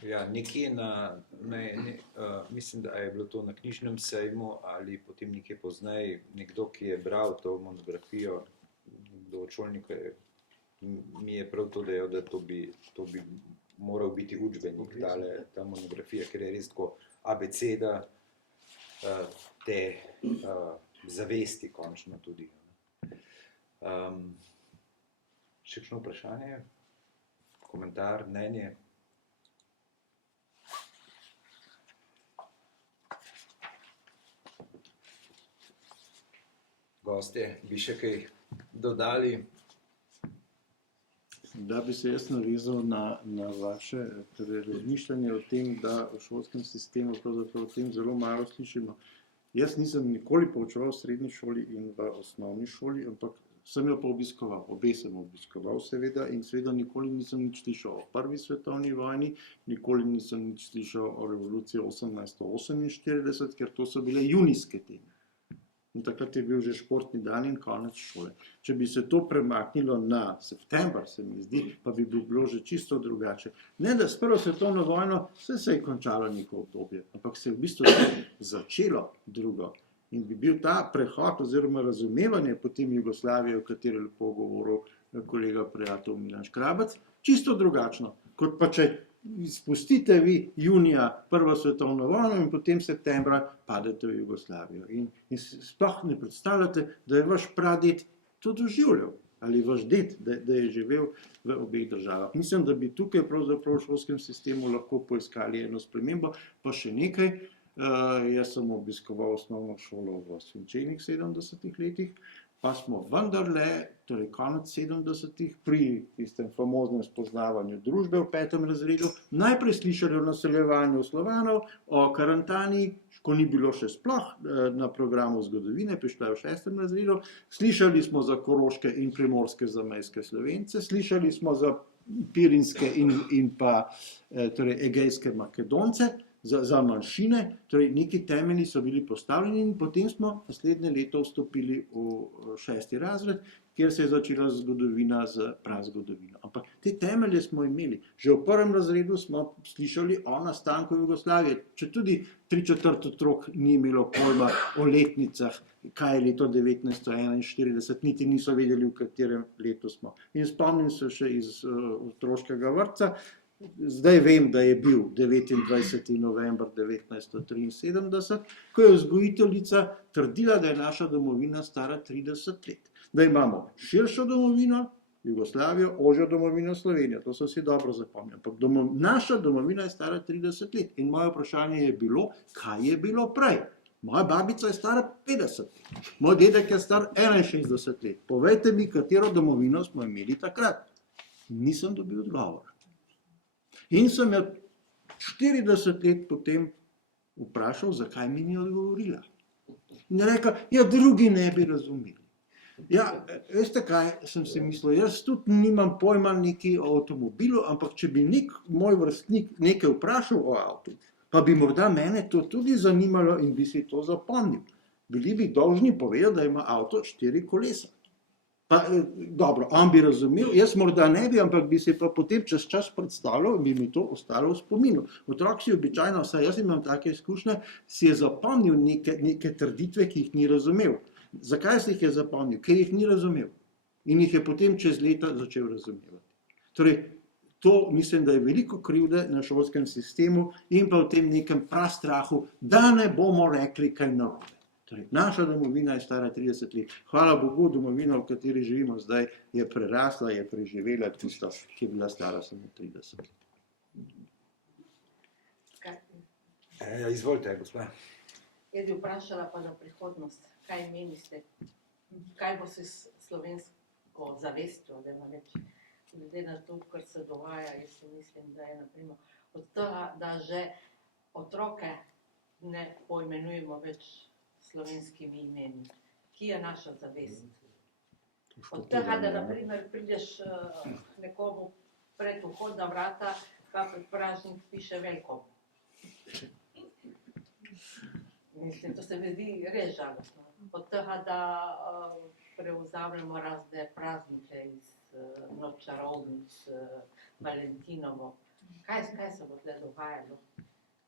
Ja, nekje mislim, da je bilo to na knjižnem sejmu ali potem nekje pozneje, nekdo, ki je bral to monografijo, nekdo od šolnikov mi je prav to dejal, da to bi moral biti učbenik, ta monografija, ker je res tako abeceda te zavesti končno tudi. Še kakšno vprašanje, komentar, mnenje? Gostje, bi še kaj dodali? Da bi se jaz navezal na vaše razmišljanje o tem, da v šolskem sistemu pravzaprav o tem zelo malo slišimo. Jaz nisem nikoli poučeval v srednji šoli in v osnovni šoli, ampak sem jo pa obiskoval. Obe sem obiskoval seveda in seveda nikoli nisem nič slišal o prvi svetovni vojni, nikoli nisem nič slišal o revoluciji 1848, ker to so bile junijske teme. In takrat je bil že športni dan in konec šole. Če bi se to premaknilo na september, se mi zdi, pa bi bilo že čisto drugače. Ne, da s prvo svetovno vojno se je končalo neko obdobje, ampak se je v bistvu začelo drugo. In bi bil ta prehod oziroma razumevanje potem Jugoslavije, o kateri je lepo govoril kolega prijatelj Milan Škrabac, čisto drugačno, kot pa če spustite vi junija prvo svetovno vojno in potem septembra padete v Jugoslavijo. In sploh ne predstavljate, da je vaš praded to doživljal, ali vaš ded, da je živel v obeh državah. Mislim, da bi tukaj pravzaprav v šolskem sistemu lahko poiskali eno spremembo, pa še nekaj. Jaz sem obiskoval osnovno šolo v svinčenih 70-ih letih, pa smo vendarle, torej konec 70-ih, pri tistem famoznem spoznavanju družbe v 5. razredu, najprej slišali o naseljevanju Slovanov, o karantani, ko ni bilo še sploh na programu zgodovine, prišla je v 6. razredu, slišali smo za koroške in primorske zamejske Slovence, slišali smo za pirinske in pa torej egejske Makedonce, za manjšine, torej neki temelji so bili postavljeni in potem smo naslednje leto vstopili v 6. razred, kjer se je začela zgodovina z prazgodovino. Ampak te temelje smo imeli. Že v 1. razredu smo slišali o nastanku Jugoslavije, če tudi 3/4 otrok ni imelo pojma o letnicah, kaj je leto 1941, niti niso vedeli, v katerem letu smo. In spomnim se še iz otroškega vrtca, zdaj vem, da je bil 29. november 1973, ko je vzgojiteljica trdila, da je naša domovina stara 30 let. Da imamo širšo domovino, Jugoslavijo, ožjo domovino Slovenijo. To so vsi dobro zapomnili. Ampak naša domovina je stara 30 let. In moje vprašanje je bilo, kaj je bilo prej? Moja babica je stara 50 let. Moj dedek je star 61 let. Povejte mi, katero domovino smo imeli takrat. Nisem dobil odgovor. In sem jo 40 let potem vprašal, zakaj mi ni odgovorila. In je rekel, ja, drugi ne bi razumeli. Ja, veste kaj, sem si mislil, jaz tudi nimam pojma neki o avtomobilu, ampak če bi moj vrstnik nekaj vprašal o avtu, pa bi morda mene to tudi zanimalo in bi si to zapomnil. Bili bi dolžni povedati, da ima avto 4 kolesa. Pa, dobro, on bi razumel, jaz morda ne bi, ampak bi se pa potem čez čas predstavljal in bi mi to ostalo v spominu. Otrok si običajno, vsaj jaz imam take izkušnje, si je zapomnil neke trditve, ki jih ni razumel. Zakaj si jih je zapomnil? Ker jih ni razumel. In jih je potem čez leta začel razumevati. Torej, to mislim, da je veliko krivde na šolskem sistemu in pa v tem nekem prastrahu, da ne bomo rekli kaj narobe. Torej, naša domovina je stara 30 let. Hvala Bogu, domovina, v kateri živimo zdaj, je prerasla, je preživela tisto, ki je bila stara samo 30 let. Izvolite, gospa. Jaz bi vprašala pa za prihodnost, kaj menite, kaj bo se s slovensko zavestjo, da ima reči, glede na to, kar se dogaja, jaz mislim, da je naprimer od tega, da že otroke ne poimenujemo več slovenskimi imeni. Ki je naša zavest? Od tega, da naprimer prideš nekomu pred vhodna vrata, pa pred pražnik piše velkom. Mislim, to se mi zdi res žalostno. Od tega, da prevzamemo razne praznike iz noč čarovnic, Valentinovo. Kaj se bo tle dogajalo?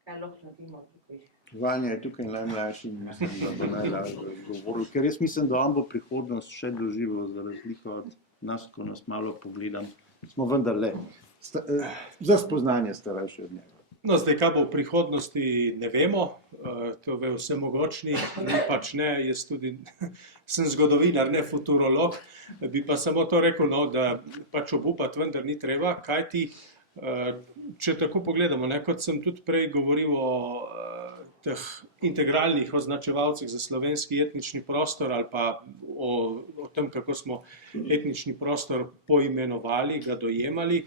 Kaj lahko naredimo tukaj? Vanja je tukaj najmlajši in mislim, da bo najlažje govoril, ker jaz mislim, da on bo prihodnost še doživel, za razliko od nas, ko nas malo pogledam. Smo vendarle za spoznanje starejši od njega. No, zdaj, kaj bo v prihodnosti, ne vemo, to ve vsemogočni, mi pač ne, jaz tudi sem zgodovinar, ne futurolog, bi pa samo to rekel, no, da pač obupati vendar ni treba, kajti, če tako pogledamo, ne, kot sem tudi prej govoril o teh integralnih označevalcih za slovenski etnični prostor ali pa o tem, kako smo etnični prostor poimenovali, ga dojemali,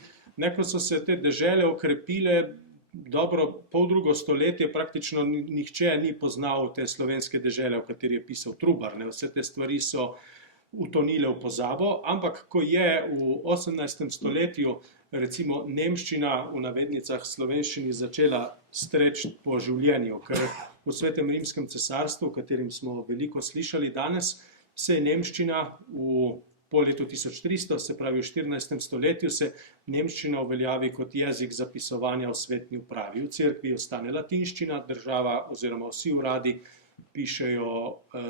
ko so se te dežele okrepile, dobro poldrugo stoletje praktično nihče ni poznal te slovenske dežele, o kateri je pisal Trubar. Ne? Vse te stvari so utonile v pozabo, ampak ko je v 18. stoletju recimo nemščina v navednicah slovenščini začela streči po življenju, ker v Svetem rimskem cesarstvu, o katerim smo veliko slišali danes, se je nemščina po letu 1300, se pravi v 14. stoletju, se nemščina uveljavi kot jezik zapisovanja v svetni upravi. V cerkvi ostane latinščina, država oziroma vsi uradi pišejo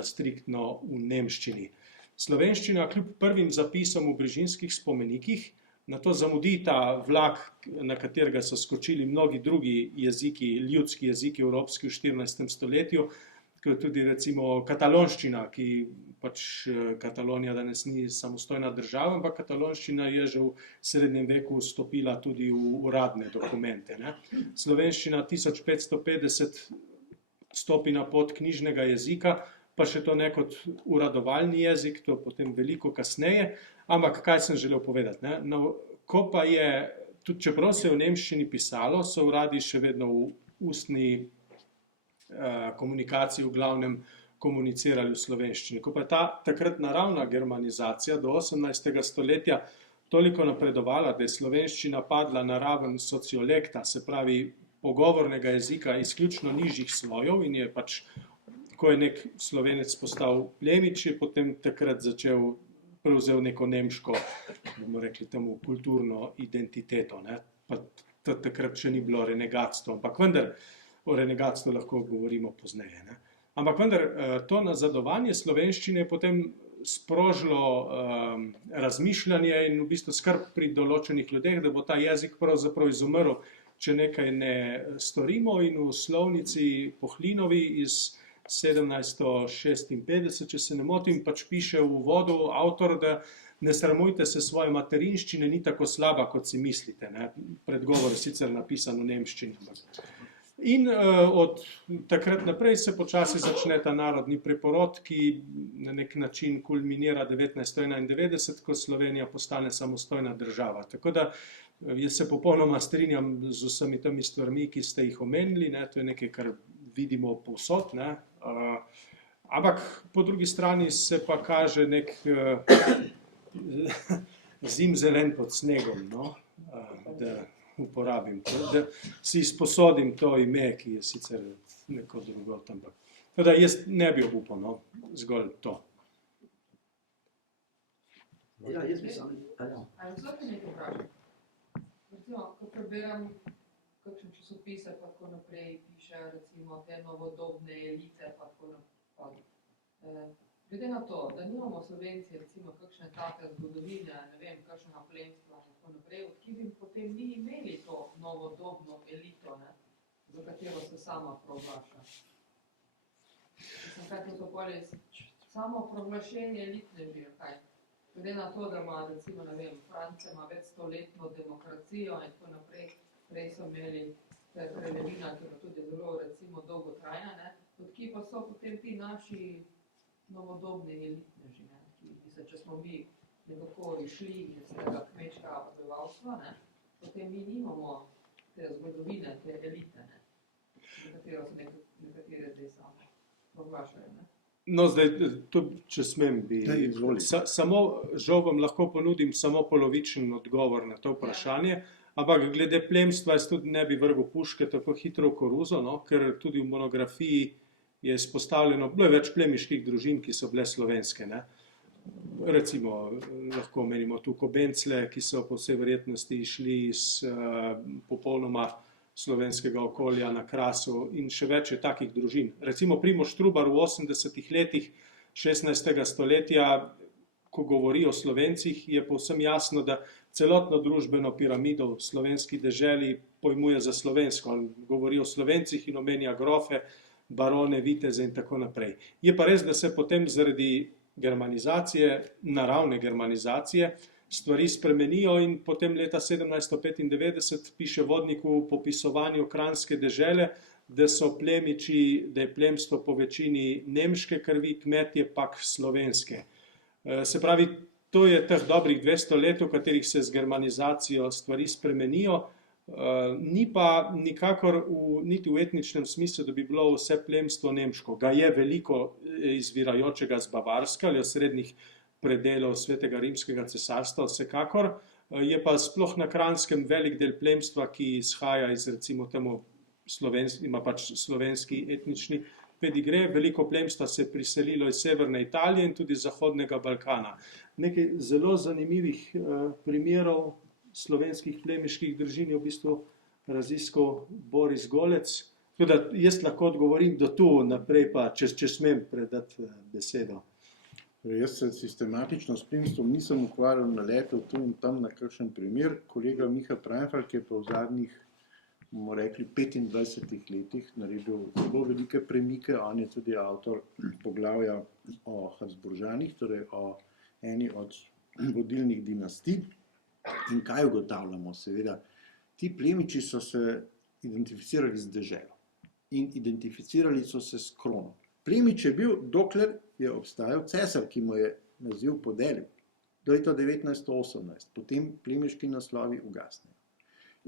striktno v nemščini. Slovenščina kljub prvim zapisom v brižinskih spomenikih, na to zamudi ta vlak, na katerega so skočili mnogi drugi jeziki, ljudski jeziki evropski v 14. stoletju, kot tudi recimo katalonščina, ki pač Katalonija danes ni samostojna država, ampak katalonščina je že v srednjem veku vstopila tudi v uradne dokumente. Ne. Slovenščina 1550 stopi na pot knjižnega jezika, pa še to ne kot uradovalni jezik, to potem veliko kasneje. Ampak kaj sem želel povedati? Ne? No, ko pa je, tudi čeprav se je v nemščini pisalo, so uradi še vedno v ustni komunikaciji v glavnem komunicirali v slovenščini. Ko pa je takrat naravna germanizacija do 18. stoletja toliko napredovala, da je slovenščina padla na raven sociolekta, se pravi pogovornega jezika izključno nižjih slojev in je pač, ko je nek Slovenec postal plemič, je potem takrat prevzel neko nemško, bomo rekli temu, kulturno identiteto. Ne? Pa takrat še ni bilo renegatstvo, ampak vendar o renegatstvu lahko govorimo pozneje. Ne? Ampak vendar to nazadovanje slovenščine je potem sprožilo razmišljanje in v bistvu skrb pri določenih ljudeh, da bo ta jezik pravzaprav izumrl, če nekaj ne storimo, in v slovnici Pohlinovi iz 1756, če se ne motim, pač piše v uvodu avtor, da ne sramujte se svoje materinščine, ni tako slaba, kot si mislite. Ne? Predgovor je sicer napisan v nemščini. In od takrat naprej se počasi začne ta narodni preporod, ki na nek način kulminira 1991, ko Slovenija postane samostojna država. Tako da jaz se popolnoma strinjam z vsemi temi stvarmi, ki ste jih omenili, ne? To je nekaj, kar vidimo povsod, ne? Ampak po drugi strani se pa kaže nek zimzelen pod snegom, no? Da uporabim to, da si izposodim to ime, ki je sicer neko drugo. Teda jaz ne bi obupal, no? Zgolj to. Ja, jaz bi sam... Ali zelo te nekaj vprašam? Recimo, ko preberem kakšen časopise, pa tako naprej piše, recimo, te novodobne elite, pa tako naprej. Glede na to, da nimamo Slovenci, recimo, kakšne take zgodovine, ne vem, kakšnega plemstva in tako naprej, odkje bi potem mi imeli to novodobno elito, ne, za katero se sama proglaša. Mislim, kaj to polje, samo proglašenje elitneži, kaj? Glede na to, da ima, recimo, ne vem, Francija ima večstoletno demokracijo in tako naprej, prej so imeli Kraljevina, ki je tudi zelo, recimo, dolgotrajna, ne? Odkje pa so potem ti naši novodobni elitneži, ne? Ki če smo mi nekako išli iz tega kmečkega prebivalstva, ne? Potem mi nimamo te zgodovine, te elite, ne? Za katero so nekatere zdaj same proglašajo, ne? No, zdaj, če smem, samo žal vam lahko ponudim samo polovičen odgovor na to vprašanje, ampak glede plemstva jaz tudi ne bi vrgel puške tako hitro v koruzo, no, ker tudi v monografiji je izpostavljeno, bilo je več plemiških družin, ki so bile slovenske. Ne? Recimo, lahko omenimo tu Kobencle, ki so po vsej verjetnosti išli iz popolnoma slovenskega okolja na Krasu in še več je takih družin. Recimo Primož Trubar v 80. letih 16. stoletja, ko govori o Slovencih, je povsem jasno, da celotno družbeno piramido v slovenski deželi pojmuje za slovensko. Govori o Slovencih in omenja grofe, barone, viteze in tako naprej. Je pa res, da se potem zaradi germanizacije, naravne germanizacije, stvari spremenijo in potem leta 1795 piše vodnik v popisovanju Kranjske dežele, da so plemiči, da je plemstvo po večini nemške krvi, kmetje pak slovenske. Se pravi, to je teh dobrih 200 let, v katerih se z germanizacijo stvari spremenijo, ni pa nikakor niti v etničnem smislu, da bi bilo vse plemstvo nemško. Ga je veliko izvirajočega z Bavarske ali osrednjih predelov Svetega rimskega cesarstva, vsekakor, je pa sploh na Kranjskem velik del plemstva, ki izhaja iz recimo temu ima pač slovenski etnični pedigre, veliko plemstva se je priselilo iz severne Italije in tudi zahodnega Balkana. Nekaj zelo zanimivih primerov slovenskih plemiških družin je v bistvu raziskal Boris Golec. Tako da jaz lahko odgovorim do tu, naprej pa, če smem predati besedo. Jaz se sistematično s plemstvom nisem ukvarjal, naletel tu in tam na kakšen primer. Kolega Miha Preinfalk je pa v zadnjih, bomo rekli, 25 letih naredil zelo velike premike. On je tudi avtor poglavja o Habsburžanih, torej o eni od vodilnih dinastij. In kaj ugotavljamo? Seveda, ti plemiči so se identificirali z deželo in identificirali so se s krono. Plemič je bil, dokler je obstajal cesar, ki mu je naziv podelil, do leta 1918. Potem plemiški naslovi ugasnejo.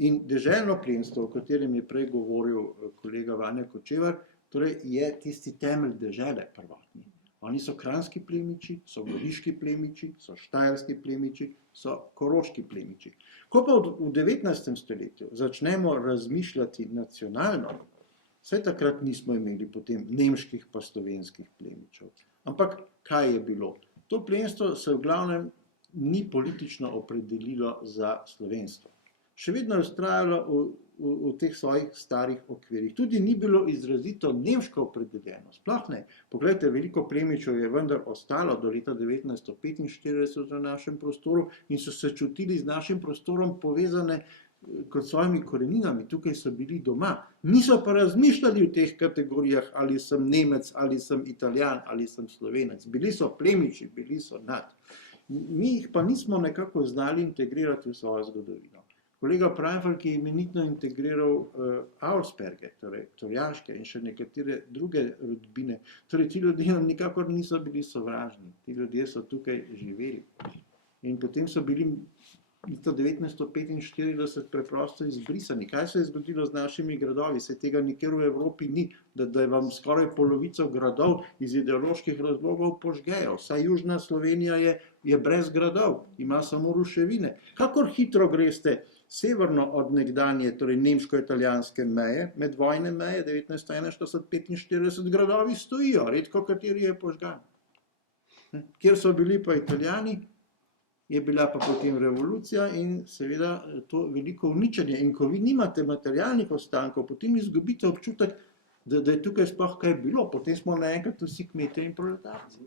In deželno plemstvo, o katerem je prej govoril kolega Vanja Kočevar, torej je tisti temelj dežele prvotni. Oni so kranjski plemiči, so goriški plemiči, so štajerski plemiči, so koroški plemiči. Ko pa v 19. stoletju začnemo razmišljati nacionalno, vse takrat nismo imeli potem nemških pa slovenskih plemičev. Ampak kaj je bilo? To plemstvo se v glavnem ni politično opredelilo za slovenstvo. Še vedno je vztrajalo v teh svojih starih okvirih. Tudi ni bilo izrazito nemško opredeljeno. Sploh ne. Poglejte, veliko plemičev je vendar ostalo do leta 1945 v našem prostoru in so se čutili z našim prostorom povezane kot svojimi koreninami. Tukaj so bili doma. Niso pa razmišljali v teh kategorijah, ali sem Nemec, ali sem Italijan, ali sem Slovenec. Bili so plemiči, bili so nad. Mi jih pa nismo nekako znali integrirati v svojo zgodovino. Kolega Preinfalk je imenitno integriral Auersperge, torej Torjaške in še nekatere druge rodbine. Torej, ti ljudje nikakor niso bili sovražni. Ti ljudje so tukaj živeli. In potem so bili leta 1945 preprosto izbrisani. Kaj se je zgodilo z našimi gradovi? Se tega nikjer v Evropi ni, da je vam skoraj polovico gradov iz ideoloških razlogov požgejo. Vsaj južna Slovenija je brez gradov, ima samo ruševine. Kakor hitro greste severno od nekdanje, torej nemško-italijanske meje, medvojne meje, 1941-45 gradovi stojijo, redko kateri je požgan. Kjer so bili pa Italijani, je bila pa potem revolucija in seveda to veliko uničenje. In ko vi nimate materialnih ostankov, potem izgubite občutek, da je tukaj sploh kaj bilo. Potem smo naenkrat vsi kmetje in proletarci.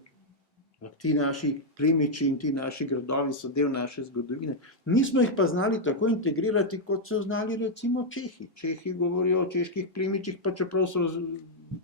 Ti naši plemiči in ti naši gradovi so del naše zgodovine. Nismo jih pa znali tako integrirati, kot so znali recimo Čehi. Čehi govorijo o čeških plemičih, pa čeprav so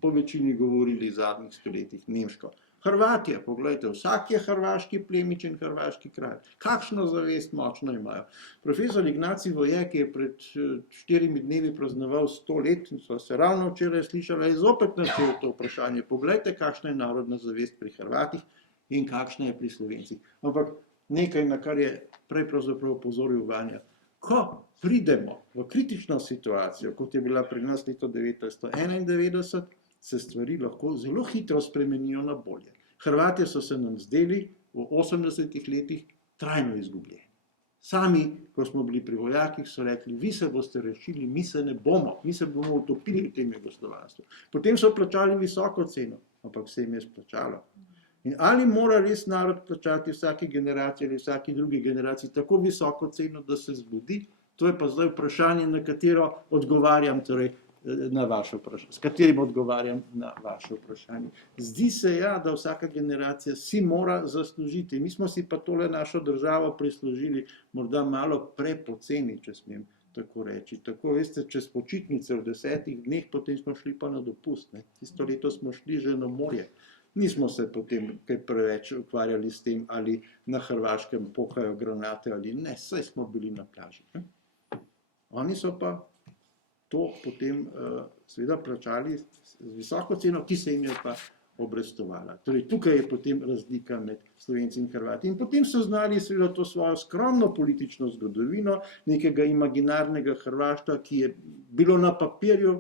po večini govorili v zadnjih stoletjih nemško. Hrvatje, pogledajte, vsak je hrvaški plemič in hrvaški kralj. Kakšno zavest močno imajo. Profesor Ignacij Voje, ki je pred 4 dnevi praznoval 100 let, in so se ravno včeraj slišali, je zopet načel to vprašanje. Pogledajte, kakšna je narodna zavest pri Hrvatih in kakšna je pri Slovencih. Ampak nekaj, na kar je prej pravzaprav opozoril Vanja. Ko pridemo v kritično situacijo, kot je bila pri nas leta 1991, se stvari lahko zelo hitro spremenijo na bolje. Hrvatje so se nam zdeli v 80 letih trajno izgubljeni. Sami, ko smo bili pri vojakih, so rekli, vi se boste rešili, mi se ne bomo, mi se bomo utopili v tem jugoslovanstvu. Potem so plačali visoko ceno, ampak se jim je splačalo. In ali mora res narod plačati vsaki generaciji ali vsaki drugi generaciji tako visoko ceno, da se zbudi? To je pa zdaj vprašanje, na katero odgovarjam, torej na vaše vprašanje, s katerim odgovarjam na vaše vprašanje. Zdi se ja, da vsaka generacija si mora zaslužiti. Mi smo si pa tole našo državo prislužili morda malo prepoceni, če smem tako reči. Tako, veste, čez počitnice v 10 dneh, potem smo šli pa na dopust. Ne. Tisto leto smo šli že na morje. Nismo se potem kaj preveč ukvarjali s tem, ali na Hrvaškem pokajo granate ali ne. Saj smo bili na plaži. Ne. Oni so pa to potem seveda plačali z visoko ceno, ki se jim je pa obrestovala. Torej, tukaj je potem razlika med Slovenci in Hrvati. In potem so znali seveda to svojo skromno politično zgodovino, nekega imaginarnega Hrvaštva, ki je bilo na papirju,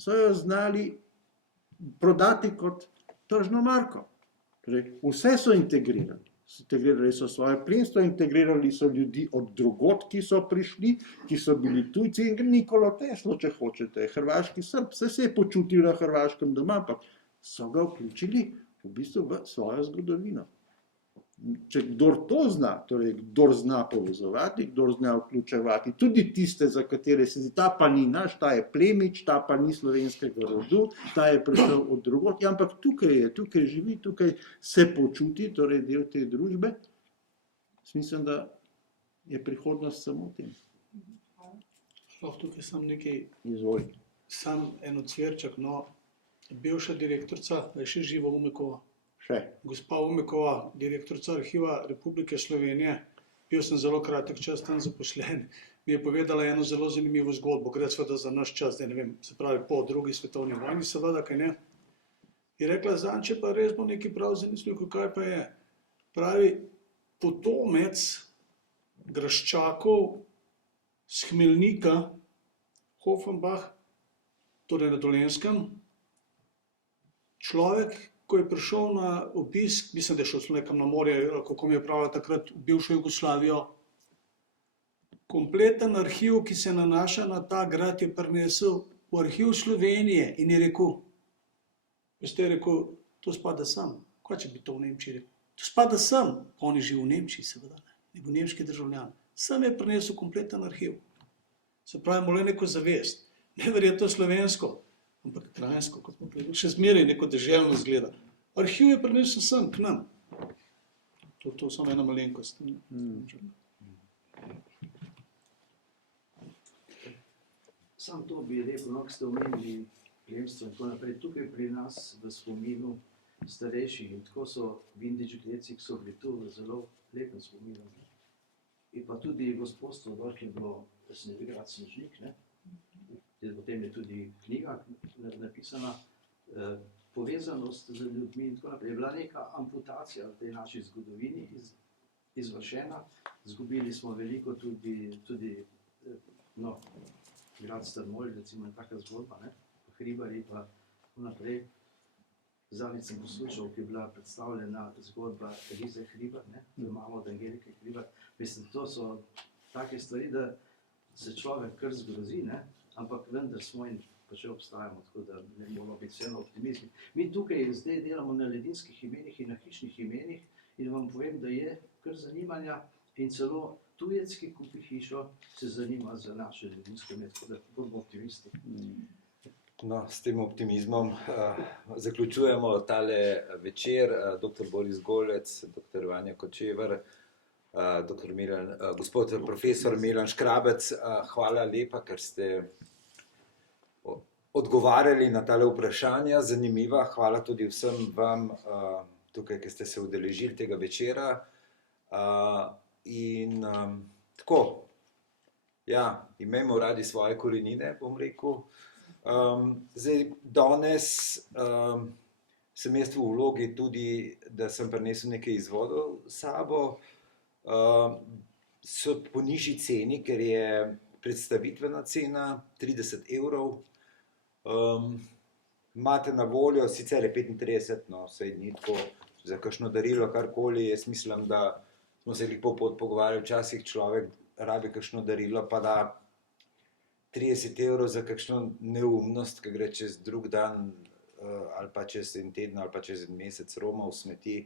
so jo znali prodati kot tržno marko. Torej, vse so integrirali. Integrirali so svoje plemstvo, integrirali so ljudi od drugod, ki so prišli, ki so bili tujci, in Nikolo Teslo, če hočete, hrvaški Srb, vse se je počutil na Hrvaškem doma, ampak so ga vključili v bistvu v svojo zgodovino. Če kdor to zna, torej kdor zna povezovati, kdor zna vključevati tudi tiste, za katere se zdi, ta pa ni naš, ta je plemič, ta pa ni slovenskega rodu, ta je prišel od drugod, ampak tukaj je, tukaj živi, tukaj se počuti, torej del te družbe. Mislim, da je prihodnost samo v tem. Tukaj sem nekaj, Izvoli. sam eno cverček, no, bivša direktorica, je še živa Umekova. Še. Gospa Umekova, direktorica Arhiva Republike Slovenije, bil sem zelo kratek čas tam zaposlen, mi je povedala eno zelo zanimivo zgodbo, gre seveda za naš čas, da ne vem, se pravi po drugi svetovni vojni, seveda, kaj ne. Je rekla, Zanče pa res bo nekaj prav zanimivo, kaj pa je. Pravi, potomec graščakov z Hmelnika, Hofenbach, torej na Dolenjskem, človek, ko je prišel na obisk, mislim, da je šel nekam na morje, kako mi je pravila takrat v bivšo Jugoslavijo, kompleten arhiv, ki se nanaša na ta grad, je prinesel v arhiv Slovenije in je rekel, veste, je rekel, to spada sem. Kaj če bi to v Nemčiji rekel? To spada sem. On je živ v Nemčiji, seveda, ne bo nemški državljan. Sem je prinesel kompleten arhiv. Se pravi, mora neko zavest. Neverjetno slovensko, ampak krajinsko, kot smo povedali, še zmeraj neko deželno zgleda. Arhiv je prinesel sem k nam. To samo ena malenkost. Sam to bi rekel, no, ko ste omenili plemstvo in tako naprej. Tukaj pri nas v spominu starejših in tako so vintage gleci, ki so bili tu v zelo lepem spominu. In pa tudi gospodstvo dol, ki je bilo Snežigrad Snežnik, ne? Potem je tudi knjiga napisana, povezanost z ljudmi in tako naprej. Je bila neka amputacija v tej naši zgodovini izvršena. Zgubili smo veliko tudi no, grad Strmol, recimo je taka zgodba, ne? Hribari pa naprej. Zadnjič sem poslušal, ki je bila predstavljena zgodba Elize Hribar, ne? Mamo od Angelike Hribar. Mislim, to so take stvari, da se človek kar zgrozi, ne? Ampak vendar smo in pa še obstajamo, tako da ne moramo biti vseeno optimisti. Mi tukaj zdaj delamo na ledinskih imenih in na hišnih imenih in vam povem, da je kar zanimanja in celo tujec, ki kupi hišo, se zanima za naše ledinsko ime, tako da bomo optimisti. No, s tem optimizmom zaključujemo tale večer. Dr. Boris Golec, dr. Vanja Kočevar, gospod profesor Milan Škrabec, hvala lepa, ker ste odgovarjali na tale vprašanja, zanimiva. Hvala tudi vsem vam tukaj, ki ste se udeležili tega večera. In tako, ja, imejmo radi svoje korenine, bom rekel. Zdaj, danes sem jaz v vlogi tudi, da sem prinesel nekaj izvodov s sabo. So po nižji ceni, ker je predstavitvena cena 30 €. Imate na voljo, sicer je 35, no, saj ni tako za kakšno darilo, karkoli. Jaz mislim, da smo se lepo pogovarjali, včasih človek rabi kakšno darilo, pa da 30 evrov za kakšno neumnost, ki gre čez drug dan, ali pa čez en teden, ali pa čez en mesec Roma v smeti.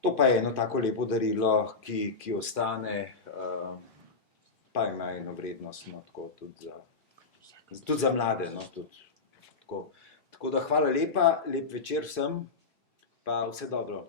To pa je eno tako lepo darilo, ki ostane, pa ima eno vrednost, no, tako tudi za mlade. No, tako da hvala lepa, lep večer vsem, pa vse dobro.